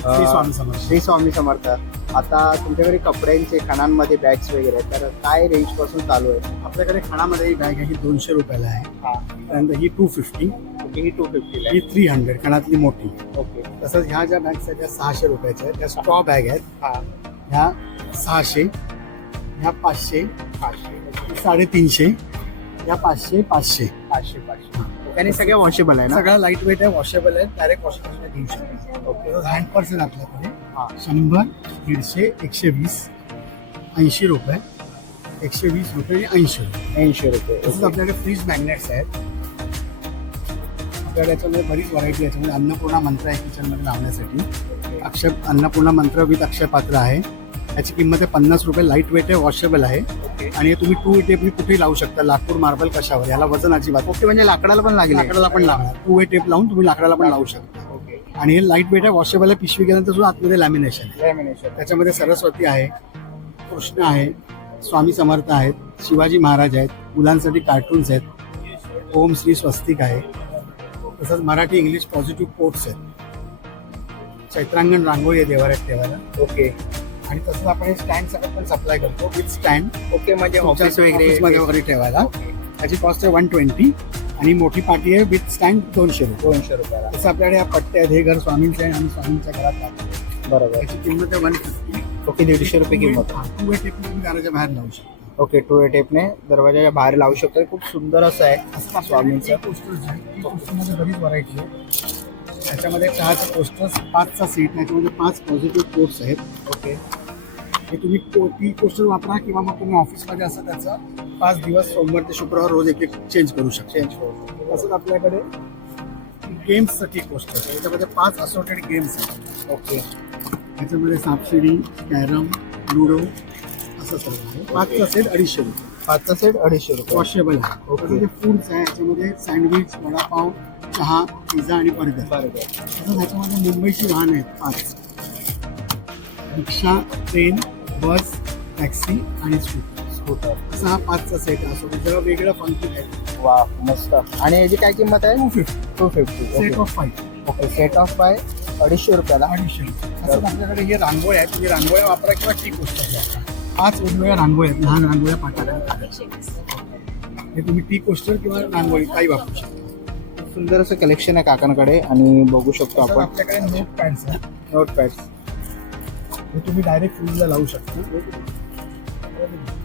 श्री स्वामी समर्थ. श्री स्वामी समर्थ. आता तुमच्याकडे कपड्यांचे खणांमध्ये बॅग्स वगैरे आहेत, तर काय रेंज पासून चालू आहे? आपल्याकडे खणामध्ये ही बॅग आहे, ही 200 रुपयाला आहे. हा, त्यानंतर ही 250, ओके, ही 250 ही 300 खणातली मोठी. ओके, तसंच ह्या ज्या बॅग्स आहेत त्या 600 रुपयाच्या आहेत. त्या स्ट्रॉ बॅग आहेत. हा, ह्या 600, ह्या 500, 350, ह्या 500, 500. 500. आणि सगळ्या वॉशेबल आहे ना? सगळ्या लाईट वेट आहे, वॉशेबल आहे, डायरेक्ट वॉशिंग मशीनला घेऊ शकतो. ओके, हँड पर्स आहे आपल्याकडे. 100, 150, 120, 80 रुपये, 120 रुपये आणि 80 रुपये. 80 रुपये. तसंच आपल्याकडे फ्रीज मॅग्नेट्स आहेत. आपल्याकडे याच्यामध्ये बरीच व्हरायटी आहे. याच्यामध्ये अन्नपूर्णा मंत्र आहे किचनमध्ये लावण्यासाठी. अन्नपूर्णा मंत्र विथ अक्षय पात्र आहे. याची किंमत आहे 50 रुपये. लाईट वेट आहे, वॉशेबल आहे आणि हे तुम्ही 2 टेपनी कुठेही लावू शकता. लाकूड, मार्बल, कशावर. याला वजन अजिबात. ओके, म्हणजे लाकडाला पण लागेल? लाकडाला पण लागणार. 2 वे टेप लावून तुम्ही लाकडाला पण लावू शकता. ओके, आणि हे लाईट वेट आहे, वॉशेबल आहे. पिशवी गेल्यानंतर सुद्धा आतमध्ये लॅमिनेशन आहे. लॅमिनेशन. त्याच्यामध्ये सरस्वती आहे, कृष्ण आहे, स्वामी समर्थ आहेत, शिवाजी महाराज आहेत, मुलांसाठी कार्टून्स आहेत, ओम श्री स्वस्तिक आहे. तसंच मराठी, इंग्लिश पॉझिटिव्ह कोट्स आहेत. चैत्रांगण रांगोळी आहे देवाऱ्यात ठेवायला. ओके, आणि तसंच आपण हे स्टँड सगळं पण सप्लाय करतो विथ स्टँड. ओके, म्हणजे ऑफिस ऑफिसमध्ये वगैरे ठेवायला. त्याची कॉस्ट आहे 120 आणि मोठी पाटी आहे विथ स्टँड 200 रुपये. 200 रुपयाला. तसं आपल्याकडे या पट्ट्या आहेत. हे घर स्वामींचं आहे आणि स्वामींच्या घरात राहतो. बरोबर. त्याची किंमत आहे 150. ओके, 150 रुपये किंमत. 2 वे टेप तुम्ही घराच्या बाहेर लावू शकता. ओके, 2 वे टेपने दरवाजाच्या बाहेर लावू शकतो. खूप सुंदर असं आहे स्वामींचं. पोस्टर्स आहे. पोस्टरमध्ये बरीच व्हरायटी आहे. त्याच्यामध्ये 6चे पोस्टर्स, 5चा सेट. त्याच्यामध्ये 5 पॉझिटिव्ह कोट्स आहेत. ओके, हे तुम्ही ती पोस्टर वापरा किंवा मग तुम्ही ऑफिसमध्ये असं त्याचा 5 दिवस सोमवार ते शुक्रवार रोज एक चेंज करू शकता. तसंच आपल्याकडे गेम्ससाठी पोस्टर आहे. याच्यामध्ये 5 असोर्टेड गेम्स आहेत. ओके, याच्यामध्ये सापशिडी, कॅरम, लुडो असं सगळं आहे. 5चा सेट 250 रुपये. 5चा सेट 250 रुपये. वॉशेबल आहे. ओके. त्यामध्ये फूड्स आहे. याच्यामध्ये सँडविच, वडापाव, चहा, पिझ्झा आणि बर्गर. तसंच ह्याच्यामध्ये मुंबईची वाहन आहेत 5. रिक्षा, ट्रेन, बस, टॅक्सी आणि स्कूटर. असा हा 5चा सेट असतो. जरा वेगळं फंक्शन आहे. वा मस्त. आणि याची काय किंमत आहे? 250. Set of 5. Okay, set of 5 250 रुपयाला. 250. असंच आपल्याकडे हे रांगोळ्या आहेत. तुम्ही रांगोळ्या वापरा किंवा टी कोस्टर वापरा. 5 वेगवेगळ्या रांगोळ्या आहेत. लहान रांगोळ्या पाठात. हे तुम्ही टी कोस्टर किंवा रांगोळी काही वापरू शकता. सुंदर असं कलेक्शन आहे काकांकडे आणि बघू शकतो आपण. आपल्याकडे नोट पॅड्स आहेत. नोट पॅड्स हे तुम्ही डायरेक्ट फ्रीजला लावू शकता.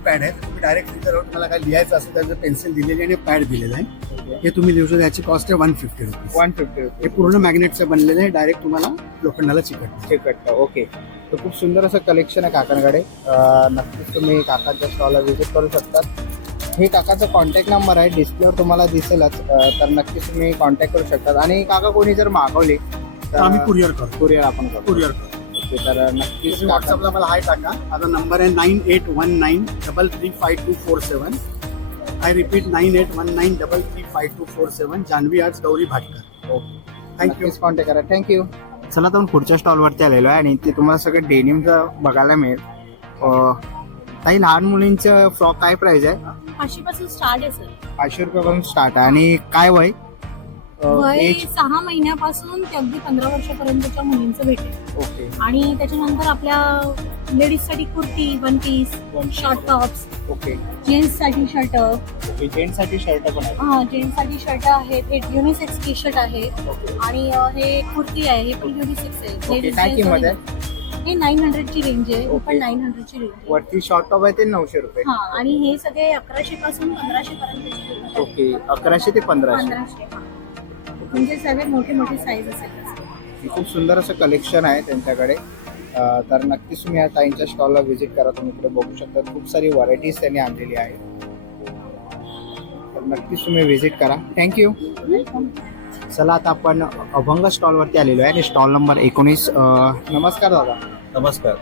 पॅड आहे, तुम्ही डायरेक्ट फ्रीजर तुम्हाला काय लिहायचं असेल त्याचं पेन्सिल दिलेली आणि पॅड दिलेलं आहे. हे तुम्ही लिहू शकता. याची कॉस्ट आहे 150 रुपीज. 150. हे पूर्ण मॅग्नेटचं बनलेलं आहे. डायरेक्ट तुम्हाला लोखंडाला चिकटतं. ओके, तर खूप सुंदर असं कलेक्शन आहे काकांकडे. नक्कीच तुम्ही काकांच्या स्टॉलला व्हिजिट करू शकता. हे काकाचा कॉन्टॅक्ट नंबर आहे, डिस्प्लेवर तुम्हाला दिसेलच. तर नक्कीच तुम्ही कॉन्टॅक्ट करू शकता. आणि काका कोणी जर मागवले तर आम्ही कुरिअर करतो. कुरिअर आपण करतो. कुरिअर करतो. तर नक्कीच व्हॉट्सअपला मला हाय टाका. माझा नंबर आहे 9819335247. I repeat 9819335247. Janhavi arts, Gauri Bhatkar. Thank you. Contact करा. थँक्यू. चला तर पुढच्या स्टॉलवरती आलेलो आहे आणि ते तुम्हाला सगळं डेनिमचं बघायला मिळेल. काही लहान मुलींचं फ्रॉक काय प्राइस आहे? 500 पासून स्टार्ट आहे सर. 500 रुपयापासून स्टार्ट. आणि काय वय? वय 6 महिन्यापासून ते अगदी 15 वर्षापर्यंतच्या मुलींचं भेटेल. ओके. आणि त्याच्यानंतर आपल्या लेडीज साठी kurti, one piece, short tops, okay. Gents साठी शर्ट. ओके, जेंट्स साठी शर्ट पण आहे. हा, जेंट्स साठी शर्ट आहेत. हे युनिसेक्स टी शर्ट आहे. आणि हे कुर्ती आहे. हे पण युनिसेक्स आहे. ओके, काय किंमत आहे? हे 900 ची रेंज आहे. हे पण 900 ची रेंज आहे. वरती शॉर्ट टॉप आहे ते 900 रुपये. हा, आणि हे सगळे 1100 पासून 1500 पर्यंतची रेंज आहे. ओके, 1100 ते 1500. 1500. म्हणजे सगळे मोठे मोठे साईज असेल. खूप सुंदर असं कलेक्शन आहे त्यांच्याकडे. तर नक्कीच तुम्ही या ताईंच्या स्टॉलला व्हिजिट करा. तुम्ही इकडे बघू शकता खूप सारी व्हरायटीज त्यांनी आणलेली आहे. तर नक्कीच तुम्ही व्हिजिट करा. थँक्यू. चला आता आपण अभंग स्टॉलवरती आलेलो आहे आणि स्टॉल नंबर 19. नमस्कार दादा. नमस्कार.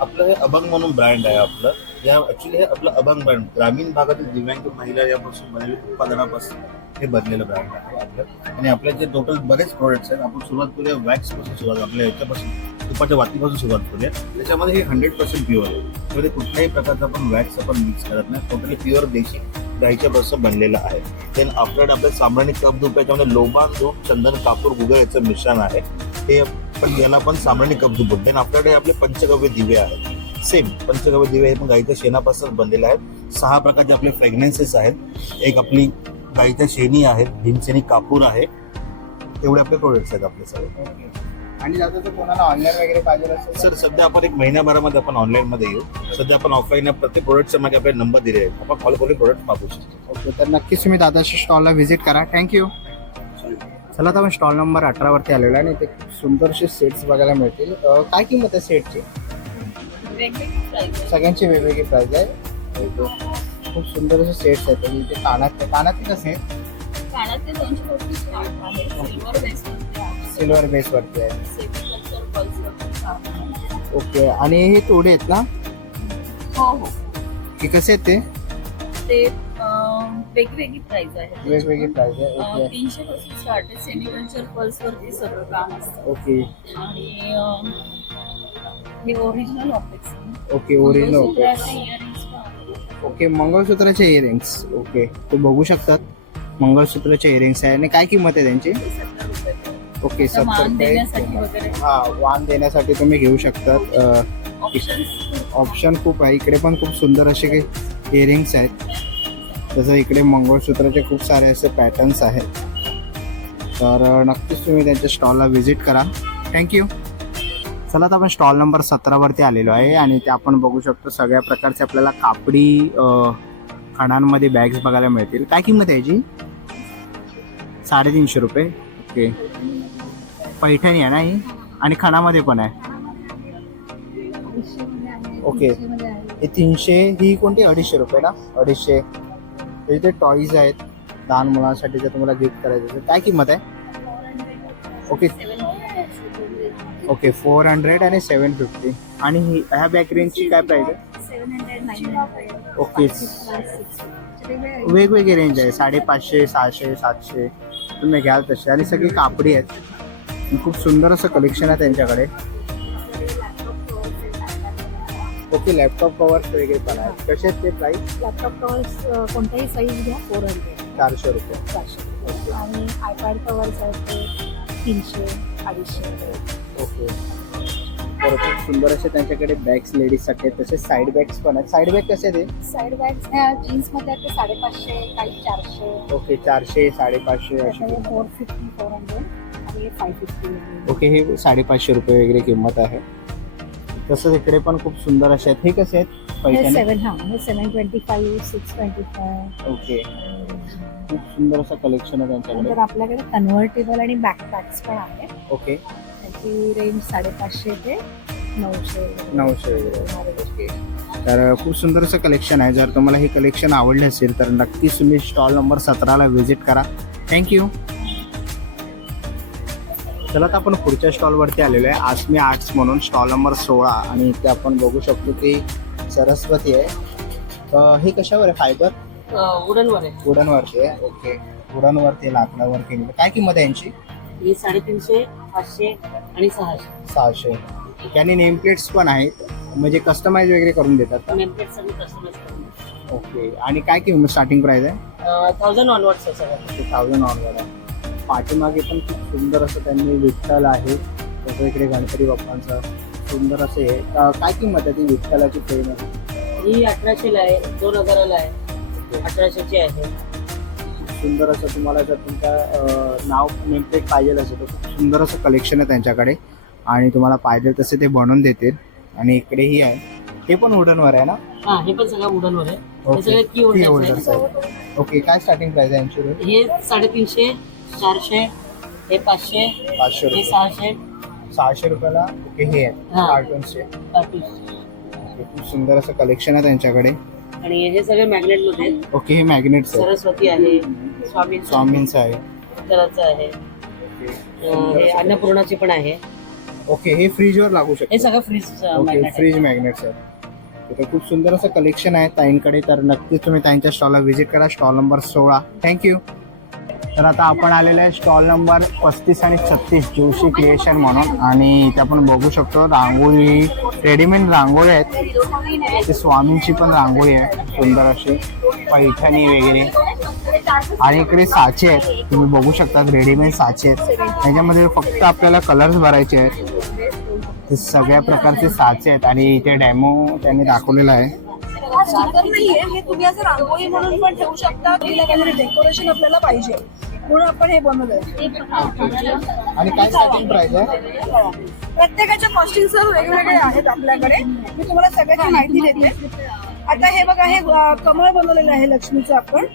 आपलं हे अभंग म्हणून ब्रँड आहे आपलं. या ऍक्च्युली हे आपलं अभंग ब्रँड ग्रामीण भागातील दिव्यांग महिला यापासून बनलेल्या उत्पादनापासून हे बनलेलं ब्रँड आहे आपलं. आणि आपले जे टोटल बरेच प्रोडक्ट्स आहेत. आपण सुरुवात करूया वॅक्स पासून सुरुवात. आपल्या याच्यापासून तुपाच्या वातीपासून सुरुवात करूया. त्याच्यामध्ये हे 100% प्युअर आहे. त्यामध्ये कुठल्याही प्रकारचा आपण वॅक्स आपण मिक्स करत नाही. टोटली प्युअर देशी गाईच्या पासून बनलेलं आहे. देन आपल्याकडे आपल्या सामराणी कप धूप याच्यामध्ये लोबान धूप, चंदन, कापूर, गुगळ याचं मिश्रण आहे. हे पण याला पण सामराणी कप धूप. देन आपल्याकडे आपले पंचगव्य दिवे आहेत. सेम पंचगव्य दिवे हे पण गाईच्या शेणापासून बनलेले आहेत. 6 प्रकारचे आपले फ्रेग्रन्सेस आहेत. एक आपली गाईच्या शेणी आहेत, भीमसेनी कापूर आहे. एवढे आपले प्रोडक्ट्स आहेत आपले सगळे. आणि दादा जर कोणाला ऑनलाईन वगैरे पाहिजे असेल सर सध्या आपण 1 महिन्याभरामध्ये आपण ऑनलाईनमध्ये येऊ. सध्या आपण ऑफलाईन प्रत्येक प्रोडक्टच्या मागे आपले नंबर दिले आहेत. आपण कॉल करून प्रोडक्ट मागू शकतो. ओके, तर नक्कीच तुम्ही दादाच्या स्टॉलला व्हिजिट करा. थँक्यू. चला आता आपण स्टॉल नंबर 18 वरती आलेलो आहे आणि ते सुंदरसे सेट्स बघायला मिळतील. काय किंमत आहे सेटची? सगळ्यांची वेगवेगळी प्राइस आहे. खूप सुंदर असे सेट्स आहेत. आणि ते कानातले कसे आहेत? कानातले 250 स्टार्ट आहे. सिल्वर बेस वरती आहे. ओके, आणि हे तोडे आहेत ना? हो हो. हे कसे आहेत ते? वेगवेगळी प्राइस आहे. वेगवेगळी प्राइस आहे. ओके. 300 पासून स्टार्ट आहे. सेमिकल्चर पल्स वरती सगळं काम असतं. ओके. आणि हे original optics. Okay, original optics. Okay, मंगळसूत्राचे इयरिंग्स. ओके, ते बघू शकतात मंगळसूत्राचे इयरिंग्स आहे. आणि काय किंमत आहे त्यांची? ओके, 70 रुपये. हा, वाण देण्यासाठी तुम्ही घेऊ शकतात. ऑप्शन खूप आहे. इकडे पण खूप सुंदर असे काही इयरिंग्स आहेत. तसं इकडे मंगळसूत्राचे खूप सारे असे पॅटर्न्स आहेत. तर नक्कीच तुम्ही त्यांच्या स्टॉलला व्हिजिट करा. थँक्यू. चला आता आपण स्टॉल नंबर 17 वरती आलेलो आहे आणि ते आपण बघू शकतो सगळ्या प्रकारचे आपल्याला कापडी खणांमध्ये बॅग्स बघायला मिळतील. काय किंमत आहे याची? 350 रुपये. ओके, पैठणी आहे ना ही? आणि खणामध्ये पण आहे. ओके, हे 300. ही कोणती? 250 रुपये ना? 250. इथे टॉईज आहेत लहान मुलांसाठी जर तुम्हाला गिफ्ट करायचं असेल. काय किंमत आहे? ओके. ओके, 400 आणि 750. आणि ही ह्या बॅक रेंजची काय प्राइस आहे? ओके, वेगवेगळी रेंज आहे. 550, 600, 700. तुम्ही घ्याल तसे, आणि सगळी कापडी आहेत. खूप सुंदर असं कलेक्शन आहे त्यांच्याकडे. ओके, लॅपटॉप कवर्स वगैरे पण आहेत. कसे आहेत ते प्राइस? लॅपटॉप कवर्स कोणताही साईज घ्या 400. 400 रुपये. 400 आणि आयपॅड कवर्स आहेत ते 300, 250. ओके. तर खूप सुंदर असे त्यांच्याकडे बॅग्स लेडीजसाठी आहेत. तसेच साईड बॅग्स पण आहेत. साईड बॅग कसे ते? साईड बॅग्स ह्या जीन्समध्ये आहेत ते 550, काही 400. ओके, 400, 550 अशी. 450, 400 आणि 550. ओके, हे 550 रुपये वगैरे किंमत आहे. तसंच इकडे पण खूप सुंदर असे आहेत. हे कसे आहेत हे पैठणी? 725, 625. ओके, खूप सुंदर असं कलेक्शन आहे त्यांच्याकडे. नंतर आपल्याकडे कन्व्हर्टेबल आणि बॅकपॅक्स पण आहेत. ओके, त्याची रेंज 550 ते 900. 900 वगैरे. ओके, तर खूप सुंदर असं कलेक्शन आहे. जर तुम्हाला हे कलेक्शन आवडले असेल तर नक्कीच तुम्ही स्टॉल नंबर 17ला व्हिजिट करा. थँक्यू. चला, आता आपण पुढच्या स्टॉलवरती आलेलो आहे. आसमी आर्ट्स म्हणून स्टॉल नंबर 16, आणि इथे आपण बघू शकतो की सरस्वती आहे. हे कशावर आहे? फायबर वुडनवर आहे. वुडनवरती आहे. ओके, वुडनवरती लाकडावर केलेलं. काय किंमत आहे यांची? ही 350, 500 आणि 600. 600. आणि नेम प्लेट्स पण आहेत, म्हणजे कस्टमाइज वगैरे करून देतात का? नेमप्लेट सगळी कस्टमाइज करून. ओके, आणि काय किंमत स्टार्टिंग प्राइस आहे? 1000 ऑनवर्ड्स आहे सगळं. 1000 ऑनवर्ड आहे. पाठीमागे पण खूप सुंदर असं त्यांनी विठ्ठल आहे. तसं इकडे गणपती बाप्पांचं सुंदर असे आहे. काय किंमत आहे ती विठ्ठलाची फ्रेम आहे? ही 1800ला आहे, 2000ला आहे, 1800ची आहे. खूप सुंदर असं तुम्हाला जर तुमचं नाव नेमप्लेट पाहिजे असेल तर खूप सुंदर असं कलेक्शन आहे त्यांच्याकडे, आणि तुम्हाला पाहिजे तसे ते बनवून देतील. आणि इकडेही आहे, हे पण वुडनवर आहे ना? हा, हे पण सगळं वुडनवर आहे. हे ओके, सगळे की key होल्डर्स holders आहेत. ओके, काय स्टार्टिंग प्राइस आहे यांची? हे 350, 400, हे 500, 500 हे रुपये. 600. 600 रुपयाला. ओके, हे आहे हा. कार्टून्सचे. कार्टून्स. ओके, खूप सुंदर असं कलेक्शन आहे त्यांच्याकडे. आणि हे सगळे मॅग्नेट मध्ये. ओके, हे मॅग्नेट्स आहे. सरस्वती आहे, स्वामींचं आहे. विठ्ठलाचं आहे, हे अन्नपूर्णाची पण आहे. ओके, हे फ्रीजवर लागू हे शकते. सगळं fridge okay, magnet fridge magnets आहेत. तिथे खूप सुंदर असं कलेक्शन आहे ताईंकडे, तर नक्कीच तुम्ही त्यांच्या स्टॉलला व्हिजिट करा. Stall number 16. थँक्यू. तर आता आपण आलेलं आहे स्टॉल नंबर 35 आणि 36 जोशी क्रिएशन म्हणून, आणि इथे आपण बघू शकतो रांगोळी, रेडीमेड रांगोळी आहेत. ते स्वामींची पण रांगोळी आहे सुंदर अशी, पैठणी वगैरे. आणि इकडे साचे आहेत, तुम्ही बघू शकता रेडीमेड साचे आहेत. त्याच्यामध्ये फक्त आपल्याला कलर्स भरायचे आहेत. ते सगळ्या प्रकारचे साचे आहेत, आणि इथे डेमो त्यांनी दाखवलेला आहे. नाहीये, हे तुम्ही असं रांगोळी म्हणून पण ठेवू शकता. काहीतरी डेकोरेशन आपल्याला पाहिजे म्हणून आपण हे बनवलंय. आणि काय स्टार्टिंग प्राइस आहे? प्रत्येकाच्या कॉस्टिंग सर वेगवेगळे आहेत आपल्याकडे. मी तुम्हाला सगळ्याची माहिती देते. आता हे बघा, हे कमळ बनवलेलं आहे लक्ष्मीचं आपण.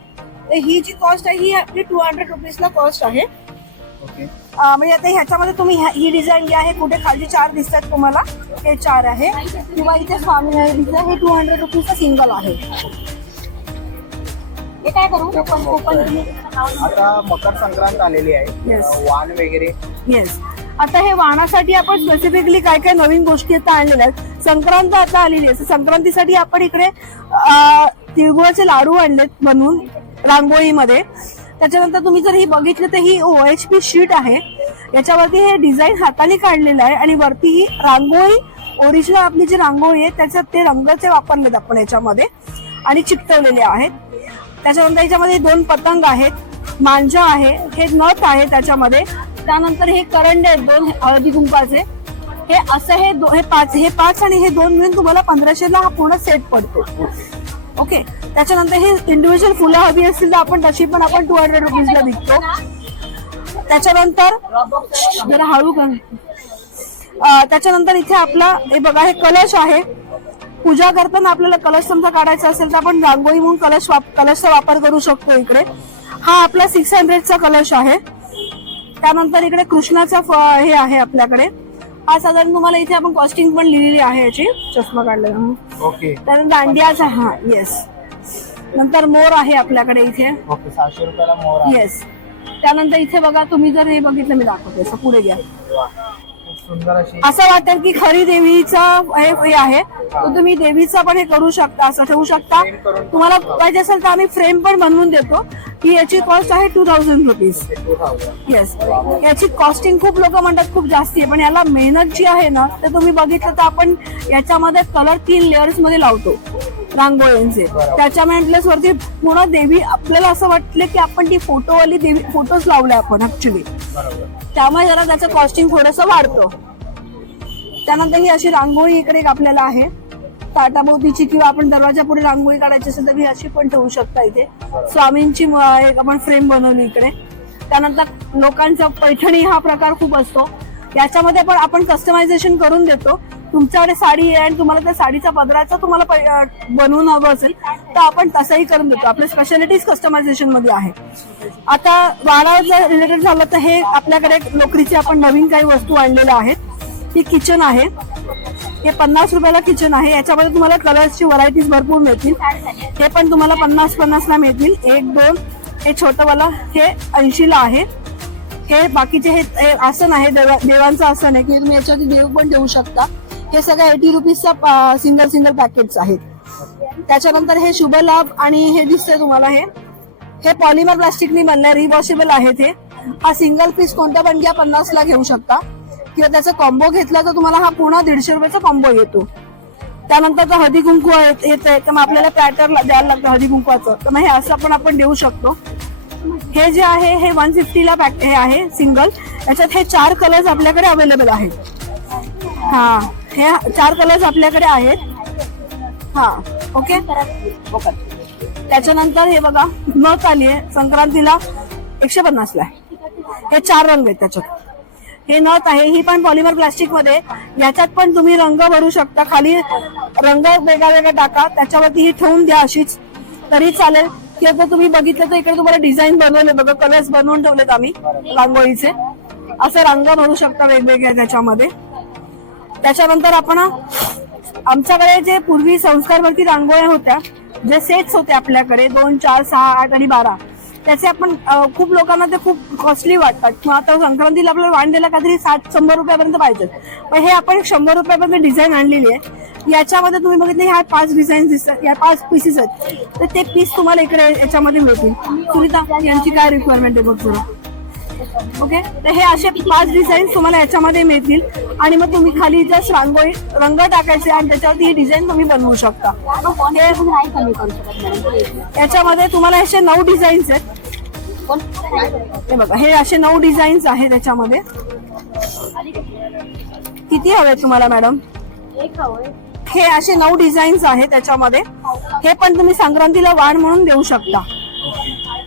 तर ही जी कॉस्ट आहे ही आपली 200 रुपीजला कॉस्ट आहे. ओके, म्हणजे आता ह्याच्यामध्ये तुम्ही ही डिझाईन जी आहे, कुठे खाली 4 दिसतात तुम्हाला, हे 4 आहे. किंवा इथे स्वामी डिझाईन, हे 200 रुपीजचं सिंगल आहे. हे काय करू ओपन. आता मकर संक्रांत आलेली आहे. Yes. वाण वगैरे. येस, आता हे वाणासाठी आपण स्पेसिफिकली काय काय नवीन गोष्टी आता आणलेल्या आहेत. संक्रांत आता आलेली आहे, संक्रांतीसाठी आपण इकडे तिळगुळाचे लाडू आणलेत बनवून रांगोळीमध्ये. त्याच्यानंतर तुम्ही जर ही बघितलं तर ही OHP शीट आहे. याच्यावरती हे डिझाईन हाताने काढलेलं आहे, आणि वरती ही रांगोळी ओरिजिनल आपली जी रांगोळी आहे त्याच्यात ते रंगाचे वापरलेत आपण याच्यामध्ये, आणि चिकटवलेले आहेत. त्याच्यानंतर याच्यामध्ये 2 पतंग आहेत, मांजा आहे, हे नथ आहे त्याच्यामध्ये. त्यानंतर हे करंडे आहेत 2 हळदी कुंकाचे. हे असं हे 5 आणि हे 2 मिळून तुम्हाला 1500ला हा पूर्ण सेट पडतो. ओके, त्याच्यानंतर हे इंडिव्हिज्युअल फुलं हवी असतील तर आपण तशी पण आपण 200 रुपीजला विकतो. त्याच्यानंतर जरा हळू कर. त्याच्यानंतर इथे आपला हे बघा, हे कलश आहे. पूजा करताना आपल्याला कलश समजा काढायचा असेल तर आपण रांगोळी म्हणून कलशचा वापर करू शकतो. इकडे हा आपला 600चा कलश आहे. त्यानंतर इकडे कृष्णाचा हे आहे आपल्याकडे. हा साधारण तुम्हाला इथे आपण कॉस्टिंग पण लिहिलेली आहे याची, चष्मा काढलेला. ओके, त्यानंतर दांडियाचा, हा येस. नंतर मोर आहे आपल्याकडे इथे. ओके, 600 रुपयाला मोर आहे. येस. त्यानंतर इथे बघा, तुम्ही जर हे बघितलं, मी दाखवते असं, पुढे घ्या. खूप सुंदर अशी. असं वाटेल की खरी देवीचा हे आहे, तर तुम्ही देवीचा पण हे करू शकता, असं ठेवू शकता. तुम्हाला पाहिजे असेल तर आम्ही फ्रेम पण बनवून देतो. ही याची कॉस्ट आहे 2000 रुपीज. येस, याची कॉस्टिंग खूप लोक म्हणतात खूप जास्ती आहे, पण याला मेहनत जी आहे ना, तर तुम्ही बघितलं तर आपण याच्यामध्ये कलर 3 लेअर्स मध्ये लावतो रांगोळींचे. त्याच्या प्लस वरती पूर्ण देवी, आपल्याला असं वाटलं की आपण ती फोटोवाली देवी फोटोच लावले आपण ऍक्च्युली, त्यामुळे जरा त्याचं कॉस्टिंग थोडंसं वाढतं. त्यानंतर ही अशी रांगोळी इकडे एक आपल्याला आहे ताटाभोवतीची, किंवा आपण दरवाजा पुढे रांगोळी काढायची असेल तर ही अशी पण ठेवू शकता. इथे स्वामींची एक आपण फ्रेम बनवली इकडे. त्यानंतर लोकांचा पैठणी हा प्रकार खूप असतो, याच्यामध्ये पण आपण कस्टमायझेशन करून देतो. तुमच्याकडे साडी आहे आणि तुम्हाला त्या साडीचा पदराचा तुम्हाला बनवून हवं असेल तर आपण तसंही करून देतो. आपल्या स्पेशालिटीज कस्टमायझेशन मध्ये आहे. आता वाडाचं रिलेटेड झालं तर हे आपल्याकडे लोकरीचे आपण नवीन काही वस्तू आणलेल्या आहेत. ही किचन आहे, हे 50 रुपयाला किचन आहे. याच्यामध्ये तुम्हाला कलर्सची व्हरायटीज भरपूर मिळतील. हे पण तुम्हाला 50 ला मिळतील. 1, 2 हे छोटंवाला हे 80 ला आहे. हे बाकीचे हे आसन आहे, देवांचं आसन आहे की तुम्ही याच्यावरती देव पण ठेवू शकता. हे सगळं 80 रुपीजचा सिंगल पॅकेट्स आहेत. त्याच्यानंतर हे शुभ लाभ आणि हे दिसतंय तुम्हाला, हे पॉलिमर प्लास्टिकनी बनलंय, रिवॉशेबल आहेत. हे हा सिंगल पीस कोणता पण घ्या 50 ला घेऊ शकता, किंवा त्याचा कॉम्बो घेतला तर तुम्हाला हा पूर्ण 150 रुपयाचा कॉम्बो येतो. त्यानंतर हळदी कुंकू येत आहे, तर मग आपल्याला प्लॅटर द्यायला लागतं हळदी कुंकवाचं, तर मग हे असं पण आपण देऊ शकतो. हे जे आहे हे 150 ला पॅक हे आहे सिंगल. याच्यात हे 4 कलर्स आपल्याकडे अवेलेबल आहेत. हा, हे 4 कलर्स आपल्याकडे आहेत. हा, ओके. त्याच्यानंतर हे बघा नथ आली आहे संक्रांतीला 150 ला. हे 4 रंग आहेत त्याच्यात. हे नथ आहे, ही पण पॉलिमर प्लास्टिक मध्ये. याच्यात पण तुम्ही रंग भरू शकता, खाली रंग वेगळा टाका, त्याच्यावरती ही ठेवून द्या अशीच तरी चालेल. किंवा तुम्ही बघितलं तर इकडे तुम्हाला डिझाईन बनवले बघा, कलर्स बनवून ठेवलेत आम्ही रांगोळीचे. असं रंग भरू शकता वेगवेगळ्या त्याच्यामध्ये. त्याच्यानंतर आपण आमच्याकडे जे पूर्वी संस्कारवरती रांगोळ्या होत्या, जे सेट्स होते आपल्याकडे 2, 4, 6, 8 आणि 12, त्याचे आपण खूप लोकांना ते खूप कॉस्टली वाटतात. किंवा आता संक्रांतीला आपल्याला वाण द्यायला काहीतरी 60-100 रुपयापर्यंत पाहिजे, पण हे आपण 100 रुपयापर्यंत डिझाईन आणलेली आहे. याच्यामध्ये तुम्ही बघितले ह्या 5 डिझाईन दिसतात, या 5 पीसेस आहेत, तर ते पीस तुम्हाला इकडे याच्यामध्ये मिळतील. सुनीता यांची काय रिक्वायरमेंट आहे बघ जरा. ओके, तर हे असे 5 डिझाईन तुम्हाला याच्यामध्ये मिळतील. आणि मग तुम्ही खाली जस्ट रांगोळी रंग टाकायचे आणि त्याच्यावरती ही डिझाईन तुम्ही बनवू शकता. याच्यामध्ये तुम्हाला असे 9 डिझाईन्स आहेत. हे बघा, हे असे 9 डिझाईन्स आहेत त्याच्यामध्ये. किती हवे तुम्हाला मॅडम? हे असे 9 डिझाईन्स आहेत त्याच्यामध्ये. हे पण तुम्ही संक्रांतीला वाण म्हणून देऊ शकता.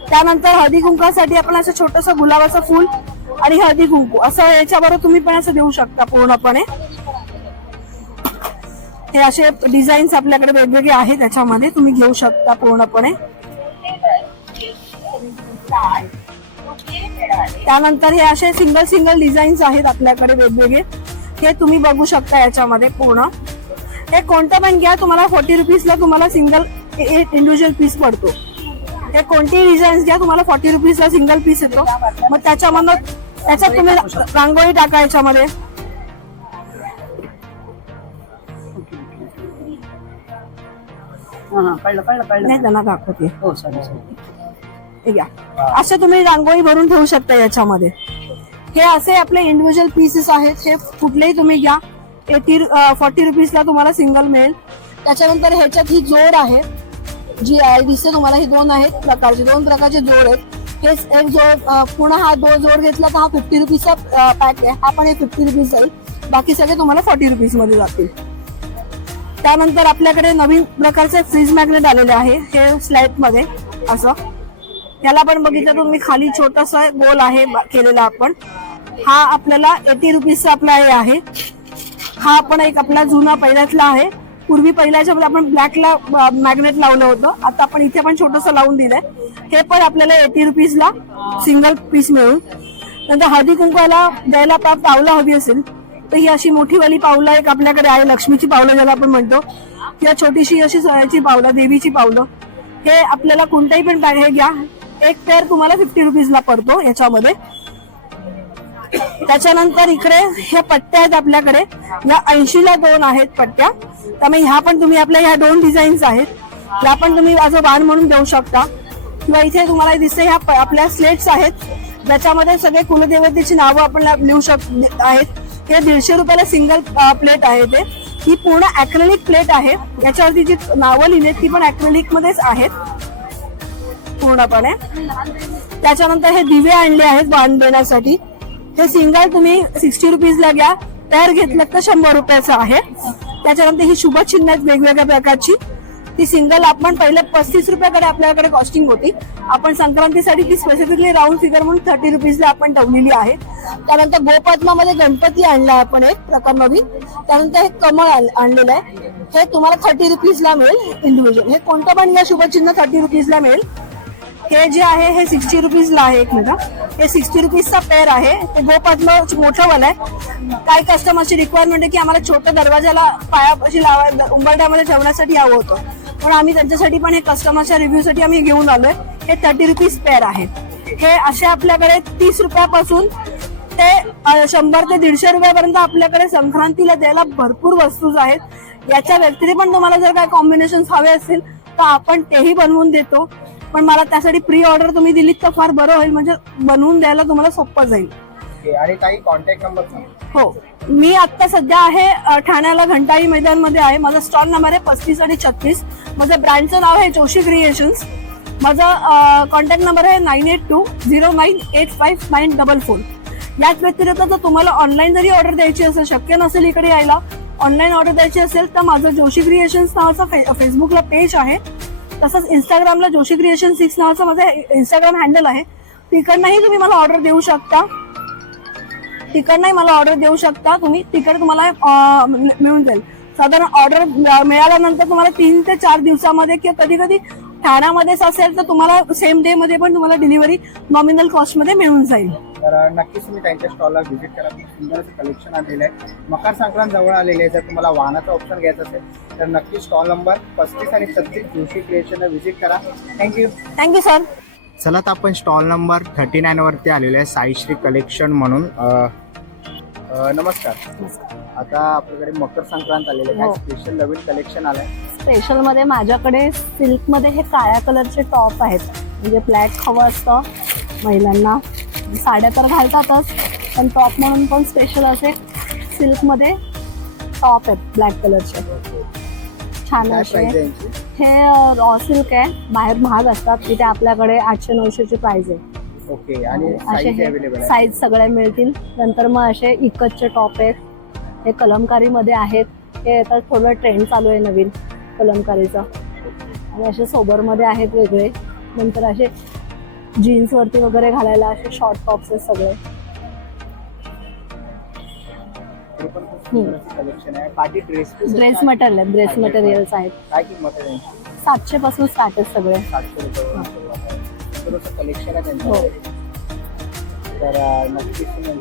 त्यानंतर हळदी कुंकासाठी आपण असं छोटंसं गुलाबाचं फुल आणि हळदी कुंकू असं याच्याबरोबर तुम्ही पण असं देऊ शकता पूर्णपणे. हे असे डिझाईन्स आपल्याकडे वेगवेगळे आहेत त्याच्यामध्ये, तुम्ही घेऊ शकता पूर्णपणे. त्यानंतर हे असे सिंगल डिझाईन्स आहेत आपल्याकडे वेगवेगळे, हे तुम्ही बघू शकता याच्यामध्ये पूर्ण. हे कोणतं पण घ्या, तुम्हाला 40 रुपीजला तुम्हाला सिंगल इंडिव्हिज्युअल पीस पडतो. हे कोणतेही डिझाईन्स घ्या, तुम्हाला 40 रुपीजला सिंगल पीस येतो. मग त्याच्यात तुम्ही रांगोळी टाका याच्यामध्ये. नाही त्यांना दाखवते. असे तुम्ही रांगोळी भरून ठेवू शकता याच्यामध्ये. हे असे आपले इंडिव्हिज्युअल पीसेस आहेत. हे कुठलेही तुम्ही घ्या, 40 रुपीजला तुम्हाला सिंगल मिळेल. त्याच्यानंतर ह्याच्यात ही जोड आहे जी दिसते तुम्हाला, हे 2 प्रकारचे जोड आहेत. हे एक जोड पुन्हा हा जोड घेतला तर हा 50 रुपीजचा पॅक आहे. हा पण हे 50 रुपीज जाईल, बाकी सगळे तुम्हाला 40 रुपीज मध्ये जातील. त्यानंतर आपल्याकडे नवीन प्रकारचे फ्रीज मॅग्नेट आलेले आहे, हे स्लाइड मध्ये असं. याला पण बघितलं तुम्ही खाली छोटासा गोल आहे केलेला आपण. हा आपल्याला 80 रुपीजचा आपला हे आहे. हा पण एक आपला जुना पहिल्यातला आहे. पूर्वी पहिल्याच्या मध्ये आपण ब्लॅकला मॅग्नेट लावलं होतं, आता आपण इथे पण छोटंसं लावून दिलंय. हे पण आपल्याला 80 रुपीजला सिंगल पीस मिळून. नंतर हळदी कुंकवाला द्यायला पावलं हवी असेल तर ही अशी मोठीवाली पावलं एक आपल्याकडे आहे, लक्ष्मीची पावलं ज्याला आपण म्हणतो, किंवा छोटीशी अशी सोन्याची पावलं, देवीची पावलं. हे आपल्याला कोणताही पण हे घ्या, एक पेअर तुम्हाला 50 रुपीजला पडतो याच्यामध्ये. त्याच्यानंतर इकडे हे पट्ट्या आहेत आपल्याकडे, या 80 ला 2 आहेत पट्ट्या. त्यामुळे ह्या पण तुम्ही आपल्या ह्या 2 डिझाईन्स आहेत, या पण तुम्ही आज वाण म्हणून देऊ शकता. किंवा इथे तुम्हाला दिसते ह्या आपल्या स्लेट्स आहेत, ज्याच्यामध्ये सगळे कुलदेवतेची नावं आपण लिहू आहेत. हे 150 रुपयाला सिंगल प्लेट आहे. ते ही पूर्ण ऍक्रेलिक प्लेट आहे. याच्यावरती जी नावं लिहिली ती पण ऍक्रेलिक मध्येच आहेत पूर्णपणे. त्याच्यानंतर हे दिवे आणले आहेत वाण देण्यासाठी. हे सिंगल तुम्ही 60 रुपीजला घ्या, पेअर घेतलं तर 100 रुपयाचं आहे. त्याच्यानंतर ही शुभचिन्ह आहेत वेगवेगळ्या प्रकारची. ती सिंगल आपण पहिले 35 रुपयाकडे आपल्याकडे कॉस्टिंग होती. आपण संक्रांतीसाठी ती स्पेसिफिकली राऊंड फिगर म्हणून 30 रुपीजला आपण ठेवलेली आहे. त्यानंतर गोपद्मामध्ये गणपती आणला आपण एक प्रकार नवीन. त्यानंतर हे कमळ आणलेलं आहे. हे तुम्हाला 30 रुपीजला मिळेल इंडिव्हिज्युअल. हे कोणतं पण या शुभचिन्ह 30 रुपीजला मिळेल. हे जे आहे हे 60 रुपीजला आहे. एक मिनिट, हे 60 रुपीजचा पेअर आहे. ते गोपद्म मोठं वाला आहे. काही कस्टमरची रिक्वायरमेंट आहे की आम्हाला छोट्या दरवाजाला पायापाशी लावायला उंबरठ्यामध्ये ठेवण्यासाठी हवं होतं, पण आम्ही त्यांच्यासाठी पण हे कस्टमरच्या रिव्ह्यूसाठी आम्ही घेऊन आलोय. हे 30 रुपीज पेअर आहे. हे असे आपल्याकडे 30 रुपयापासून ते 100 ते 150 रुपयापर्यंत आपल्याकडे संक्रांतीला द्यायला भरपूर वस्तू आहेत. याच्या व्यतिरिक्त पण तुम्हाला जर काही कॉम्बिनेशन हवे असतील तर आपण तेही बनवून देतो. पण मला त्यासाठी प्री ऑर्डर तुम्ही दिलीत तर फार बरं होईल, म्हणजे बनवून द्यायला तुम्हाला सोपं जाईल. आणि काही कॉन्टॅक्ट नंबर? हो, मी आता सध्या आहे ठाण्याला घंटाळी मैदानमध्ये आहे. माझा स्टॉल नंबर आहे 35 आणि 36. माझं ब्रँडचं नाव आहे जोशी क्रिएशन्स. माझा कॉन्टॅक्ट नंबर आहे 9820985944. याच व्यतिरिक्त जर तुम्हाला ऑनलाईन जरी ऑर्डर द्यायची असेल, शक्य नसेल इकडे यायला, ऑनलाईन ऑर्डर द्यायची असेल तर माझं जोशी क्रिएशन्स नावाचा फेसबुकला पेज आहे. तसंच इंस्टाग्रामला जोशी क्रिएशन 6 नावाचं माझं इंस्टाग्राम हँडल आहे. तिकडनंही तुम्ही मला ऑर्डर देऊ शकता. तुम्ही तिकडे तुम्हाला मिळून जाईल. साधारण ऑर्डर मिळाल्यानंतर तुम्हाला 3 ते 4 दिवसामध्ये किंवा कधी कधी ठाण्यामध्येच असेल तर तुम्हाला सेम डे मध्ये पण तुम्हाला डिलिव्हरी नॉमिनल कॉस्ट मध्ये मिळून जाईल. तर नक्कीच तुम्ही त्यांच्या स्टॉलला व्हिजिट करा. खूप सुंदर असं कलेक्शन आलेलं आहे. मकर संक्रांत जवळ आलेली आहे. जर तुम्हाला वाहनाचा ऑप्शन घ्यायचा असेल तर नक्की स्टॉल नंबर 35 आणि 36 जोशी क्रिएशनला व्हिजिट करा. Thank you sir. चला तर आपण स्टॉल नंबर 39 वरती आलेलो आहे, साईश्री कलेक्शन म्हणून. नमस्कार. आता आपल्याकडे मकर संक्रांत आलेले आहे. स्पेशल नवीन कलेक्शन आलंय. स्पेशल मध्ये माझ्याकडे सिल्क मध्ये हे काळ्या कलरचे टॉप आहेत. म्हणजे फ्लॅट हवं असतं महिलांना. साड्या तर घालतातच, पण टॉप म्हणून पण स्पेशल असे सिल्क मध्ये टॉप आहेत ब्लॅक कलरचे. छान असे. हे रॉ सिल्क आहे. बाहेर महाग असतात, तिथे आपल्याकडे 800-900 प्राइस आहे. ओके. आणि असे साईज सगळ्या मिळतील. नंतर मग असे इकतचे टॉप आहेत. हे कलमकारीमध्ये आहेत. हे आता थोडं ट्रेंड चालू आहे नवीन कलमकारीचा. आणि असे सोबरमध्ये आहेत वेगळे. नंतर असे जीन्स वरती वगैरे घालायला असे शॉर्ट टॉप्स आहेत सगळे. ड्रेस मटेरियल आहेत. ड्रेस मटेरियल्स आहेत. काय किंमत आहे? 700 पासून स्टार्ट आहेत सगळे. 700 रुपये कलेक्शन आहे त्यांचं. तर नक्कीच तुम्ही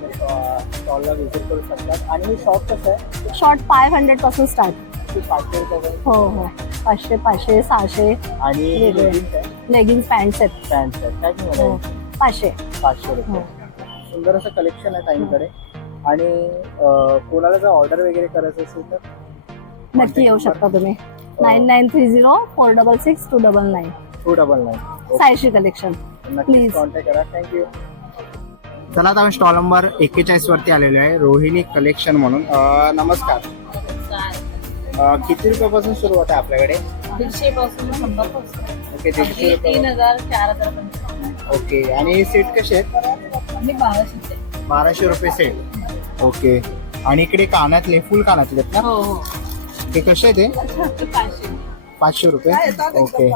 स्टॉलला व्हिजिट करू शकतात. आणि हे शॉर्ट कसं आहे? शॉर्ट 500 पासून स्टार्ट. 500 रुपये. हो हो, 500, 500, 600. आणि लेगिन्स पॅन्ट्स आहेत. काय किंमत आहे? 500 रुपये. सुंदर असं कलेक्शन आहे ताईंकडे. आणि कोणाला जर ऑर्डर वगैरे करायचं असेल तर नक्की येऊ शकता तुम्ही. 9930-466-299. 299. साईश्री कलेक्शन. नक्कीच कॉन्टॅक्ट करा. थँक्यू. चला आता आम्ही स्टॉल नंबर 41 वरती आलेलो आहे, रोहिणी कलेक्शन म्हणून. नमस्कार. किती रुपयापासून सुरुवात आहे आपल्याकडे? 150 पासून 100 पासून. ओके. 150 रुपये. 3000, 4000. ओके. आणि सेट कसे आहेत? 1200 रुपये सेट. ओके. आणि इकडे कानातले फुल कानातले आहेत ना? हो. ते कसे आहे ते? 500 रुपये. ओके.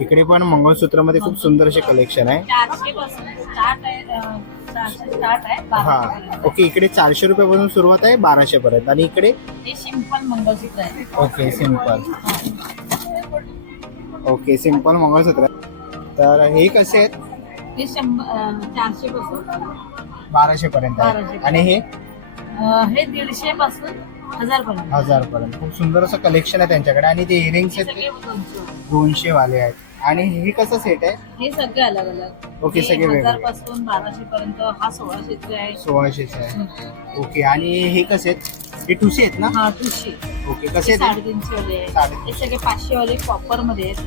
इकडे पण मंगळसूत्र मध्ये खूप सुंदर असे कलेक्शन आहे. 400 पासून स्टार्ट आहे. हा. ओके. इकडे 400 रुपयापासून सुरुवात आहे 1200 पर्यंत. आणि इकडे सिंपल मंगळसूत्र आहे. ओके. सिंपल. ओके. सिंपल मंगळसूत्र. तर हे कसे आहेत? हे 400 पासून 1200 पर्यंत आहे. आणि हे 150 पासून 1000 पर्यंत. 1000 पर्यंत. खूप सुंदर असं कलेक्शन आहे त्यांच्याकडे. आणि ते इयरिंग्स आहेत 200 वाले आहेत. आणि हे कसं सेट आहे? हे सगळे अलग अलग. ओके. सगळे 1000 पासून 1200 पर्यंत. हा 1600 आहे. 1600 आहे. ओके. आणि हे कसे आहेत? हे टुशी आहेत ना? हा, टुशी. ओके. कसे आहेत? 350 वाले. हे सगळे 500 वाले कॉपर मध्ये आहेत.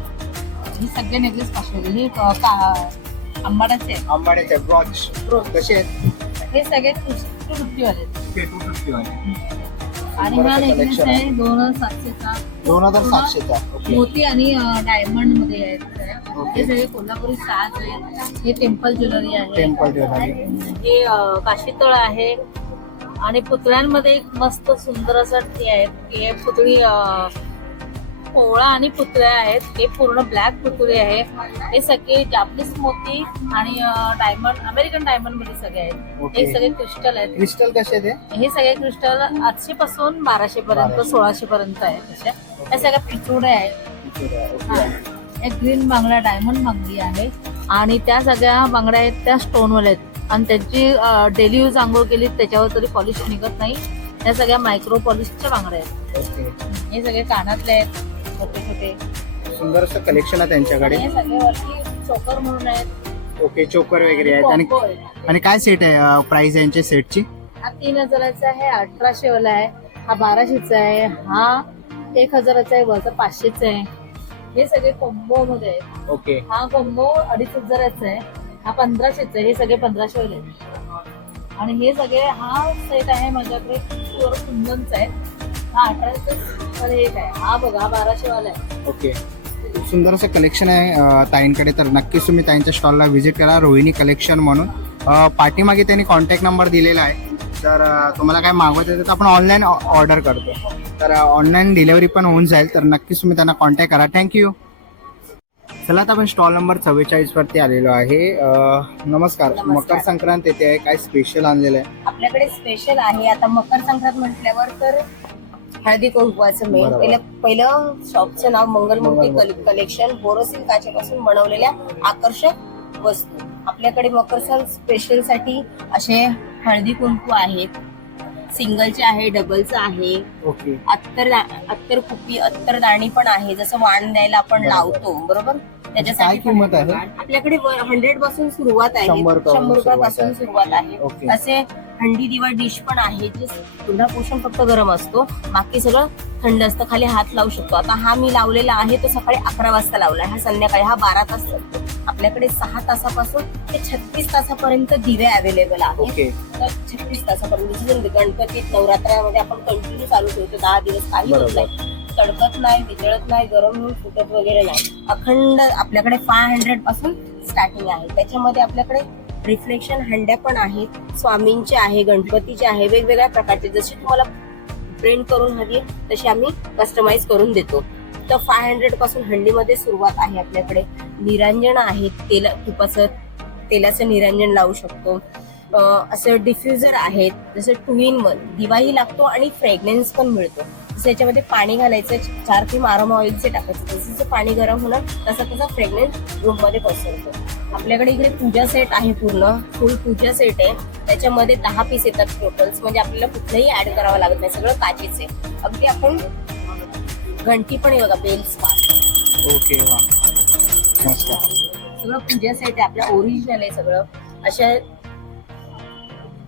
हे सगळे नेकलेस 500 हे आंबाड्याचे आहेत. आंबाड्याचे ब्रॉच कसे आहेत? हे सगळे 250 वाले आहेत. ओके 250 वाले. आणि हा नेकलेस आहे 2700चा. 2700 चा. ओके. मोती आणि डायमंड मध्ये आहेत. ओके. हे सगळे कोल्हापुरी साज आहेत. हे टेम्पल ज्वेलरी आहे. Temple jewellery. हे काशीतळ आहे. आणि पुतळ्यांमध्ये एक मस्त सुंदर असं ते आहेत. हे पुतळी पोळा आणि पुतळ्या आहेत. हे पूर्ण ब्लॅक पुतळे आहे. हे सगळे जापनीज मोती आणि डायमंड अमेरिकन डायमंड मध्ये सगळे आहेत. ओके. हे सगळे क्रिस्टल आहेत. क्रिस्टल कसे आहेत? हे सगळे क्रिस्टल 800 पासून 1200 पर्यंत 1600 पर्यंत आहेत. या सगळ्या पिचोड्या आहेत. एक ग्रीन बांगडा डायमंड बांगडी आहे. आणि त्या सगळ्या बांगड्या आहेत त्या स्टोनवाल्या आहेत. आणि त्यांची डेली यूज आंघोळ केली त्याच्यावर तरी पॉलिश निघत नाही. या सगळ्या मायक्रो पॉलिशच्या बांगड्या आहेत. ओके. हे सगळे कानातले आहेत छोटे छोटे. सुंदर असं कलेक्शन आहे त्यांच्याकडे. हे सगळे वरती चोकर म्हणून आहेत. ओके चोकर वगैरे आहेत. आणि काय सेट आहे प्राइस यांच्या सेटची? हा 3000चा आहे. 1800 वाला आहे. हा 1200चा आहे. हा 1000चा आहे. वरचा 500चा आहे. हे सगळे कॉम्बो मध्ये आहेत. ओके. हा कॉम्बो 2500चा आहे. हा 1500चा आहे. हे सगळे 1500 वाले आहेत. आणि हे सगळे हा सेट आहे माझ्याकडे प्युअर कुंदनचा आहे. हा 1800 एक आहे. हा बघा हा 1200 वाला आहे. ओके. खूप सुंदर असं कलेक्शन आहे ताईंकडे. तर नक्कीच तुम्ही ताईंच्या स्टॉलला व्हिजिट करा. रोहिणी कलेक्शन म्हणून पाठीमागे त्यांनी कॉन्टॅक्ट नंबर दिलेला आहे. तर तुम्हाला काय मागवायचं असेल तर आपण ऑनलाईन ऑर्डर करतो. तर ऑनलाईन डिलिव्हरी पण होऊन जाईल. तर नक्कीच तुम्ही त्यांना कॉन्टॅक्ट करा. थँक्यू. चला आता आपण स्टॉल नंबर 44 वरती आलेलो आहे. नमस्कार. मकर संक्रांत येते आहे. काय स्पेशल आणलेलं आहे? आपल्याकडे स्पेशल आहे. आता मकर संक्रांत म्हटल्यावर तर हळदी कुंकवाचं मेन. पहिलं शॉपचं नाव मंगलमूर्ती कलेक्शन. बोरोसिल काचेपासून बनवलेल्या आकर्षक वस्तू. आपल्याकडे मकर सण स्पेशल साठी असे हळदी कुंकू आहेत. सिंगलचे आहे, डबलचं आहे. ओके. अत्तर कुपी अत्तरदाणी पण आहे. जसं वाण द्यायला आपण लावतो बरोबर. काय किंमत आहे? आपल्याकडे 100 पासून सुरुवात आहे. 100 रुपयापासून सुरुवात आहे. ओके. असे हंडी दिवा डिश पण आहे जे पुन्हा पोषण फक्त गरम असतो. बाकी सगळं थंड असतं. खाली हात लावू शकतो. आता हा मी लावलेला आहे तो सकाळी 11 वाजता लावला. हा संध्याकाळी हा 12 तास असतो. आपल्याकडे 6 तासापासून ते 36 तासापर्यंत दिवे अवेलेबल आहेत. ओके. तर 36 तासापर्यंत जसं गणपतीत नवरात्रामध्ये आपण कंटिन्यू चालू ठेवतो 10 दिवस. काही होत नाही. तडकत नाही, वितळत नाही, गरम फुटत वगैरे नाही. अखंड आपल्याकडे 500 पासून स्टार्टिंग आहे. त्याच्यामध्ये आपल्याकडे रिफ्लेक्शन हंड्या पण आहेत. स्वामींचे आहे, गणपतीचे आहे, वेगवेगळ्या प्रकारचे. जशी तुम्हाला प्रिंट करून हवी तशी आम्ही कस्टमाइज करून देतो. तर 500 पासून हंडीमध्ये सुरुवात आहे. आपल्याकडे निरांजन आहेत. तेलाचं निरांजन लावू शकतो. असं डिफ्युजर आहेत. जसं 2 in 1 दिवाही लागतो आणि फ्रेग्रन्स पण मिळतो. जसं याच्यामध्ये पाणी घालायचं 4 थेंब आरोमा ऑइलचे टाकायचं. जसं पाणी गरम होणार तसा फ्रेग्रन्स रूम मध्ये पसरतो. आपल्याकडे इकडे पूजा सेट आहे. पूर्ण फुल पूजा सेट आहे. त्याच्यामध्ये 10 पीस येतात टोटल्स. म्हणजे आपल्याला कुठलंही ऍड करावं लागत नाही. सगळं काचेचे. अगदी आपण घंटी पण आहे बघा बेल स्पार. ओके. वा मस्त. सगळं पूजा सेट आहे. आपल्या ओरिजिनल आहे सगळं. अशा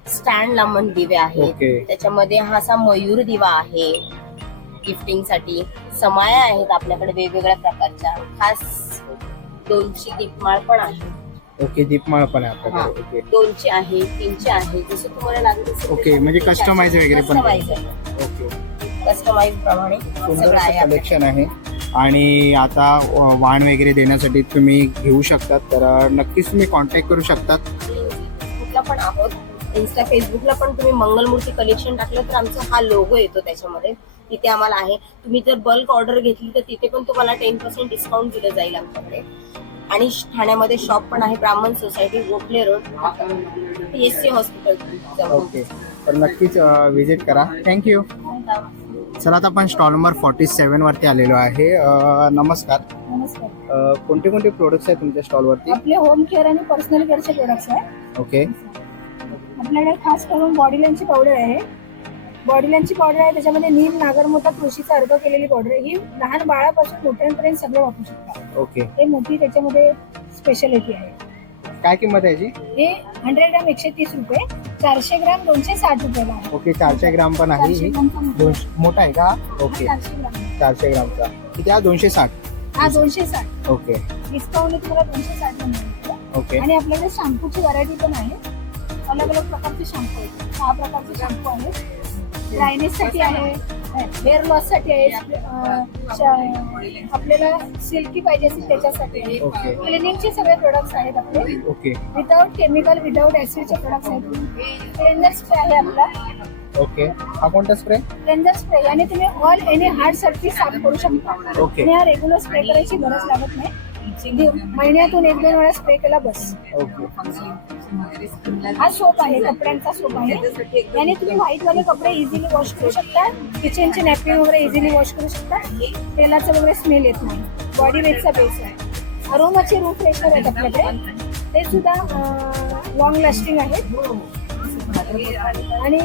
स्टँड लांबन दिवे आहेत. त्याच्यामध्ये हा असा मयूर दिवा आहे गिफ्टिंग साठी. समाया आहेत आपल्याकडे वेगवेगळ्या प्रकारच्या. खास 2ची दीपमाळ पण आहे. ओके. दीपमाळ पण आहे आपल्याकडे. ओके. 2ची आहे, 3ची आहे. जसं तुम्हाला लागेल तसं. ओके. म्हणजे कस्टमाइज वगैरे पण. ओके. कस्टमाइज प्रमाणे सुंदर कलेक्शन आहे. आणि आता वाण वगैरे देण्यासाठी तुम्ही घेऊ शकतात. तर नक्कीच तुम्ही कॉन्टॅक्ट करू शकतात. फेसबुकला पण आहोत. इन्स्टा फेसबुकला पण तुम्ही मंगलमूर्ती कलेक्शन टाकलं तर आमचा हा लोगो येतो त्याच्यामध्ये. तिथे आम्हाला आहे. तुम्ही जर बल्क ऑर्डर घेतली तर तिथे पण तुम्हाला 10% डिस्काउंट दिलं जाईल आमच्याकडे. आणि ठाण्यामध्ये शॉप पण आहे. ब्राह्मण society, Gokhale road, PSC hospital. Okay. तर नक्कीच व्हिजिट करा. थँक्यू. चला आता आपण स्टॉल नंबर 47 वरती आलेलो आहे. नमस्कार. नमस्कार. कोणते कोणते प्रोडक्ट्स आहेत तुमच्या स्टॉल वरती? आपले होम केअर आणि पर्सनल केअरचे प्रोडक्ट्स आहे. ओके. आपल्याकडे खास करून बॉडीलँडची पावडर आहे. बॉडीलँडची पावडर आहे. त्याच्यामध्ये नीम, नागरमोथा, तुळशीचा अर्क केलेली पावडर आहे. ही लहान बाळापासून मोठ्यांपर्यंत सगळं वापरू शकतात. ओके. हे मोठी त्याच्यामध्ये स्पेशालिटी आहे. काय किंमत आहे याची? हे 100 ग्रॅम 130 रुपये. 400 ग्रॅम 260 रुपयाला आहे. ओके. 400 ग्राम पण आहे. मोठा आहे का? ओके. 400 ग्रॅम. 400 ग्रामचा किती? 260. हा 260. ओके डिस्काउंट तुम्हाला 260 मिळतो. ओके आणि आपल्याकडे शॅम्पूची व्हरायटी पण आहे. अलग अलग प्रकारचे शॅम्पू आहेत. 6 प्रकारचे शॅम्पू आहेत. ड्रायनेस साठी आहे, हेअर लॉस साठी आहे, आपल्याला सिल्की पाहिजे असेल त्याच्यासाठी आहे. ओके. क्लिनिंगचे सगळे प्रोडक्ट्स आहेत आपले. ओके विदाउट केमिकल, विदाउट ऍसिडचे प्रोडक्ट्स आहेत. क्लेन्झर स्प्रे आहे आपला. ओके हा कोणता स्प्रे? क्लेन्झर स्प्रे आणि तुम्ही ऑल एनी हार्ड साठी साफ करू शकता. ओके. आणि हा रेग्युलर स्प्रे करायची गरज लागत नाही. महिन्यातून 1-2 वेळा स्प्रे केला बस. ओके हा सोप आहे, कपड्यांचा सोप आहे. याने तुम्ही व्हाईट वाले कपडे इझिली वॉश करू शकता. किचनचे नॅपकिन वगैरे इझिली वॉश करू शकता. तेलाचं वगैरे स्मेल येत नाही. बॉडी वेटचा बेस आहे. अरोमाचे रूम फ्रेशनर आहेत आपल्याकडे. ते सुद्धा लॉंग लास्टिंग आहेत. आणि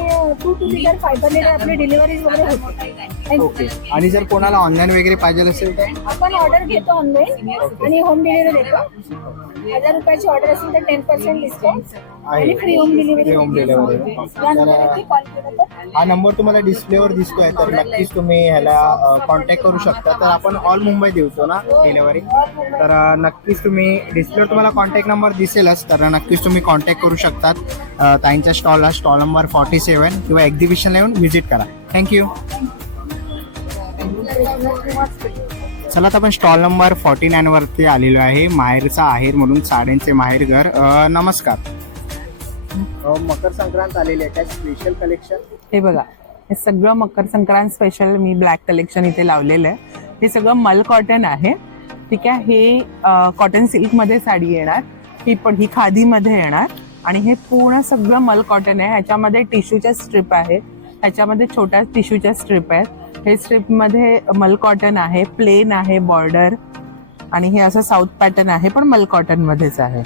2 लिटर फायबरने आपली डिलिव्हरीज वगैरे होते. ओके. आणि जर कोणाला ऑनलाईन वगैरे पाहिजे असेल तर आपण ऑर्डर घेतो ऑनलाईन आणि होम डिलिव्हरी देतो. 1000 रुपयाची ऑर्डर असेल तर 10% डिस्काउंट आणि free home delivery. Home delivery. या नंबरवरती कॉल केला तर हा नंबर तुम्हाला डिस्प्लेवर दिसतोय तर नक्कीच तुम्ही ह्याला कॉन्टॅक्ट करू शकता. तर आपण ऑल मुंबई देतो ना डिलिव्हरी, तर नक्कीच तुम्ही डिस्प्लेवर तुम्हाला कॉन्टॅक्ट नंबर दिसेलच, तर नक्कीच तुम्ही कॉन्टॅक्ट करू शकतात. ताईंच्या स्टॉल नंबर 47 किंवा एक्झिबिशनला येऊन व्हिजिट करा. थँक्यू. चला आता आपण स्टॉल नंबर 49 वरती आलेलो आहे. माहेरचा आहेर म्हणून साड्यांचे माहेर घर. नमस्कार. मकर संक्रांत आलेली आहे, काय स्पेशल कलेक्शन? हे बघा, हे सगळं मकर संक्रांत स्पेशल मी ब्लॅक कलेक्शन इथे लावलेलं आहे. हे सगळं मल कॉटन आहे. ठीक आहे. हे कॉटन सिल्क मध्ये साडी येणार. ही खादीमध्ये येणार. आणि हे पूर्ण सगळं मल कॉटन आहे. ह्याच्यामध्ये टिश्यूच्या स्ट्रिप आहे, ह्याच्यामध्ये छोट्या टिश्यूच्या स्ट्रिप आहेत. हे स्ट्रिप मध्ये मल कॉटन आहे, प्लेन आहे बॉर्डर. आणि हे असं साऊथ पॅटर्न आहे पण मल कॉटन मध्येच आहे.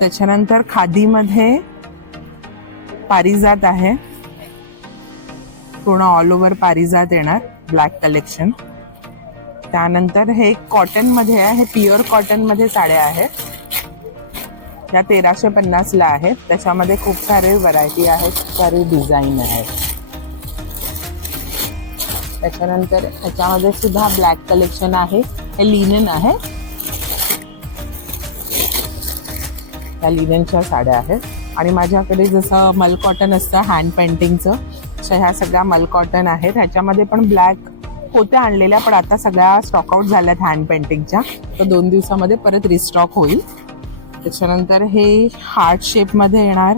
त्याच्यानंतर खादीमध्ये पारिजात आहे, पूर्ण ऑल ओव्हर पारिजात येणार ब्लॅक कलेक्शन. त्यानंतर हे कॉटन मध्ये आहे, हे प्युअर कॉटन मध्ये साड्या आहेत. त्या 1350 ला आहेत. त्याच्यामध्ये खूप सारे व्हरायटी आहेत, सारे डिझाईन आहेत. त्याच्यानंतर ह्याच्यामध्ये सुद्धा ब्लॅक कलेक्शन आहे. हे लिनन आहे, त्या लिननच्या साड्या आहेत. आणि माझ्याकडे जसं मल कॉटन असतं हँड पेंटिंगचं, ह्या सगळ्या मल कॉटन आहेत. ह्याच्यामध्ये पण ब्लॅक होत्या आणलेल्या, पण आता सगळ्या स्टॉकआउट झाल्यात हँड पेंटिंगच्या, तर 2 दिवसामध्ये परत रिस्टॉक होईल. त्याच्यानंतर हे हार्ट शेपमध्ये येणार,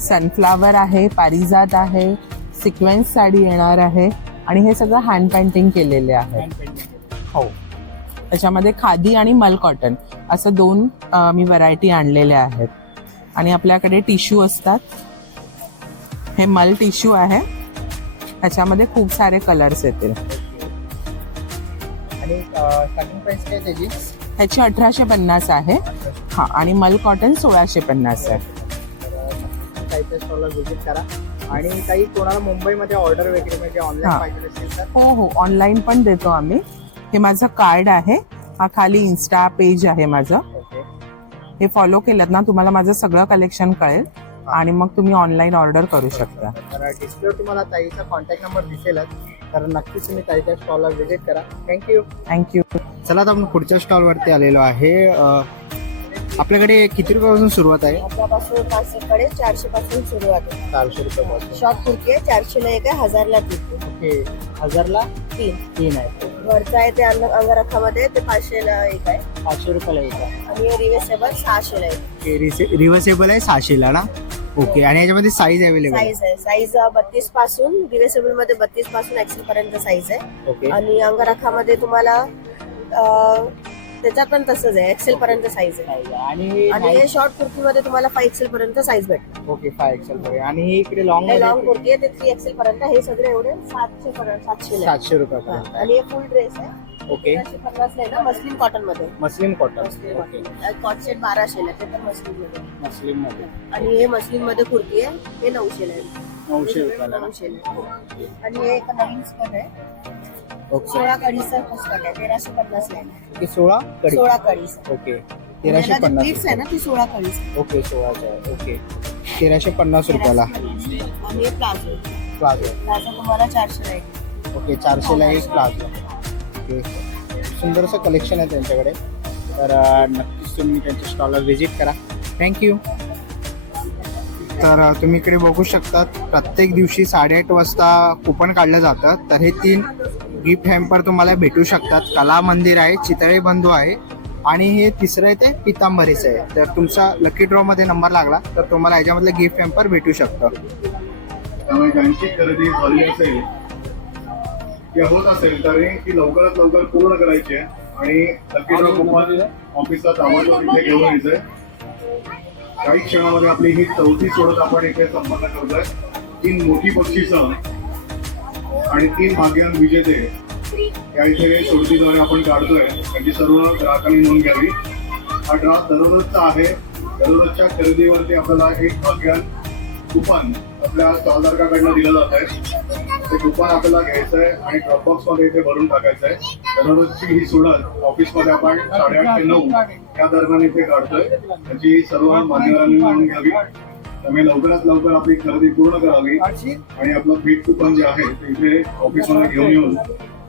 सनफ्लावर आहे, पारिजात आहे, सिक्वेन्स साडी येणार आहे. आणि हे सगळं हँड पेंटिंग केलेले आहे. हो, त्याच्यामध्ये खादी आणि मल कॉटन असं 2 मी व्हरायटी आणलेल्या आहेत. आणि आपल्याकडे टिश्यू असतात. हे मल टिश्यू आहे, त्याच्यामध्ये खूप सारे कलर्स येतील. आणि स्टार्टिंग प्राइस काय त्याची? ह्याची 1850 आहे. हा, आणि मल कॉटन 1650 आहे. ताईच्या स्टॉलला व्हिजिट करा. आणि काही कोणाला मुंबईमध्ये ऑर्डर वगैरे म्हणजे ऑनलाईन पाहिजे असेल तर? हो, ऑनलाईन पण देतो आम्ही. हे माझं कार्ड आहे, हा खाली इन्स्टा पेज आहे माझं. हे फॉलो केलं ना तुम्हाला माझं सगळं कलेक्शन कळेल आणि मग तुम्ही ऑनलाईन ऑर्डर करू शकता. तर डिस्प्लेवर तुम्हाला ताईचा कॉन्टॅक्ट नंबर दिसेलच, तर नक्कीच तुम्ही ताईच्या स्टॉलला व्हिजिट करा. थँक्यू. चला आता आपण पुढच्या स्टॉलवरती आलेलो आहे. आपल्याकडे किती रुपयापासून सुरुवात आहे? आपल्यापासून 400 पासून सुरुवात आहे. 400 रुपयापासून. शॉर्ट कुर्ती आहे, 400 ला एक आहे, 1000 ला 3. ओके, 1000 ला 3 आहे. वरचा आहे ते अंगरखामध्ये, ते 500 ला एक आहे, 500 रुपयाला एक आहे. आणि रिव्हर्सेबल 600 ला एक. रिव्हर्सेबल आहे 600 ला ना? ओके. आणि याच्यामध्ये साईज अवेलेबल साईज आहे, साईज 32 पासून, रिव्हर्सेबल मध्ये 32 पासून एक्सेल पर्यंत साईज आहे. ओके. आणि अंगरखामध्ये तुम्हाला त्याच्यात पण तसंच आहे, एक्सेल पर्यंत साईज आहे. आणि शॉर्ट कुर्तीमध्ये तुम्हाला 5 एक्सेल पर्यंत साईज भेटते. Okay, 5 XL. आणि हे इकडे लॉंग कुर्ती आहे, ते 3 एक्सेल पर्यंट. हे सगळे एवढे 700 रुपयापर्यंत. आणि हे फुल ड्रेस आहे. ओके. 50 ला मस्लिन कॉटन मध्ये. Muslin cotton. Okay. Cot set 1200 ला, ते पण मस्लिन मध्ये. मस्लिन मध्ये. आणि हे मस्लिन मध्ये कुर्ती आहे, हे 900 ला आहे. 900 रुपयाला. 900 ला. आणि हे एक नवीन स्कर्ट आहे, 16 कडीचा स्कर्ट आहे, 1350 ला आहे. 16 कडीचा. ओके, 1350 आहे ना, ती 16 कडीचा. ओके, 16चा आहे. ओके, 1350 रुपयाला. आणि हे प्लाझो प्लाझो तुम्हाला 400 ला आहे. ओके, 400 ला एक प्लाझो. ओके. सुंदरसं कलेक्शन आहे त्यांच्याकडे. तर नक्कीच तुम्ही त्यांच्या स्टॉलला व्हिजिट करा. थँक्यू. तर तुम्ही इकडे बघू शकतात प्रत्येक दिवशी 8:30 वाजता कुपन काढलं जातं. तर हे 3 गिफ्ट हॅम्पर तुम्हाला भेटू शकतात. कला मंदिर आहे, चितळे बंधू आहे आणि हे तिसरं आहे ते पितांबरीचं आहे. तर तुमचा लकी ड्रॉ मध्ये नंबर लागला तर तुम्हाला ह्याच्यामधलं गिफ्ट हॅम्पर भेटू शकतं. त्यामुळे ज्यांची खरेदी झाली असेल किंवा होत असेल तर ती लवकरात लवकर पूर्ण करायची आहे आणि लकी ड्रॉ कुपन ऑफिसला ताबडतोब इथे घेऊन यायचंय. काही क्षणामध्ये आपली ही 4थी सोडत आपण इथे संपन्न करतोय. 3 मोठी बक्षिसं आणि 3 भाग्यवान विजेते या इथे सोडतीद्वारे आपण काढतोय. त्यांची सर्व ग्राहकांनी नोंद घ्यावी. हा ड्रॉ दररोजचा आहे. दररोजच्या खरेदीवरती आपल्याला एक भाग्यवान कुपन आपल्या स्टॉलधारकाकडनं दिलं जात आहे. ते कुपन आपल्याला घ्यायचं आहे आणि ड्रॉपबॉक्स मध्ये इथे भरून टाकायचं आहे. दररोजची ही सोडत ऑफिसमध्ये आपण 8:30 ते 9 या दरम्यान इथे काढतोय. त्याची सर्व मान्यवरांनी नोंद घ्यावी. त्यामुळे लवकरात लवकर आपली खरेदी पूर्ण करावी आणि आपलं भेट कुपन जे आहे ते इथे ऑफिसमध्ये घेऊन येऊन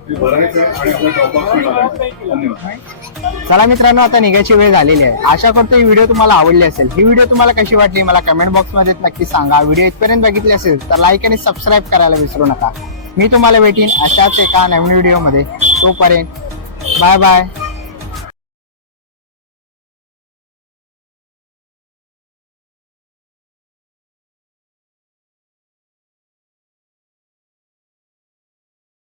ते भरायचं आणि आपल्या ड्रॉपबॉक्स टाकायचं. धन्यवाद. चला मित्रांनो, आता निघायची वेळ झालेली आहे. आशा करतो ही व्हिडिओ तुम्हाला आवडली असेल. ही व्हिडिओ तुम्हाला कशी वाटली मला कमेंट बॉक्समध्ये नक्की सांगा. व्हिडिओ इथपर्यंत बघितली असेल तर लाईक आणि सबस्क्राईब करायला विसरू नका. मी तुम्हाला भेटीन अशाच एका नवीन व्हिडिओमध्ये. तोपर्यंत बाय बाय.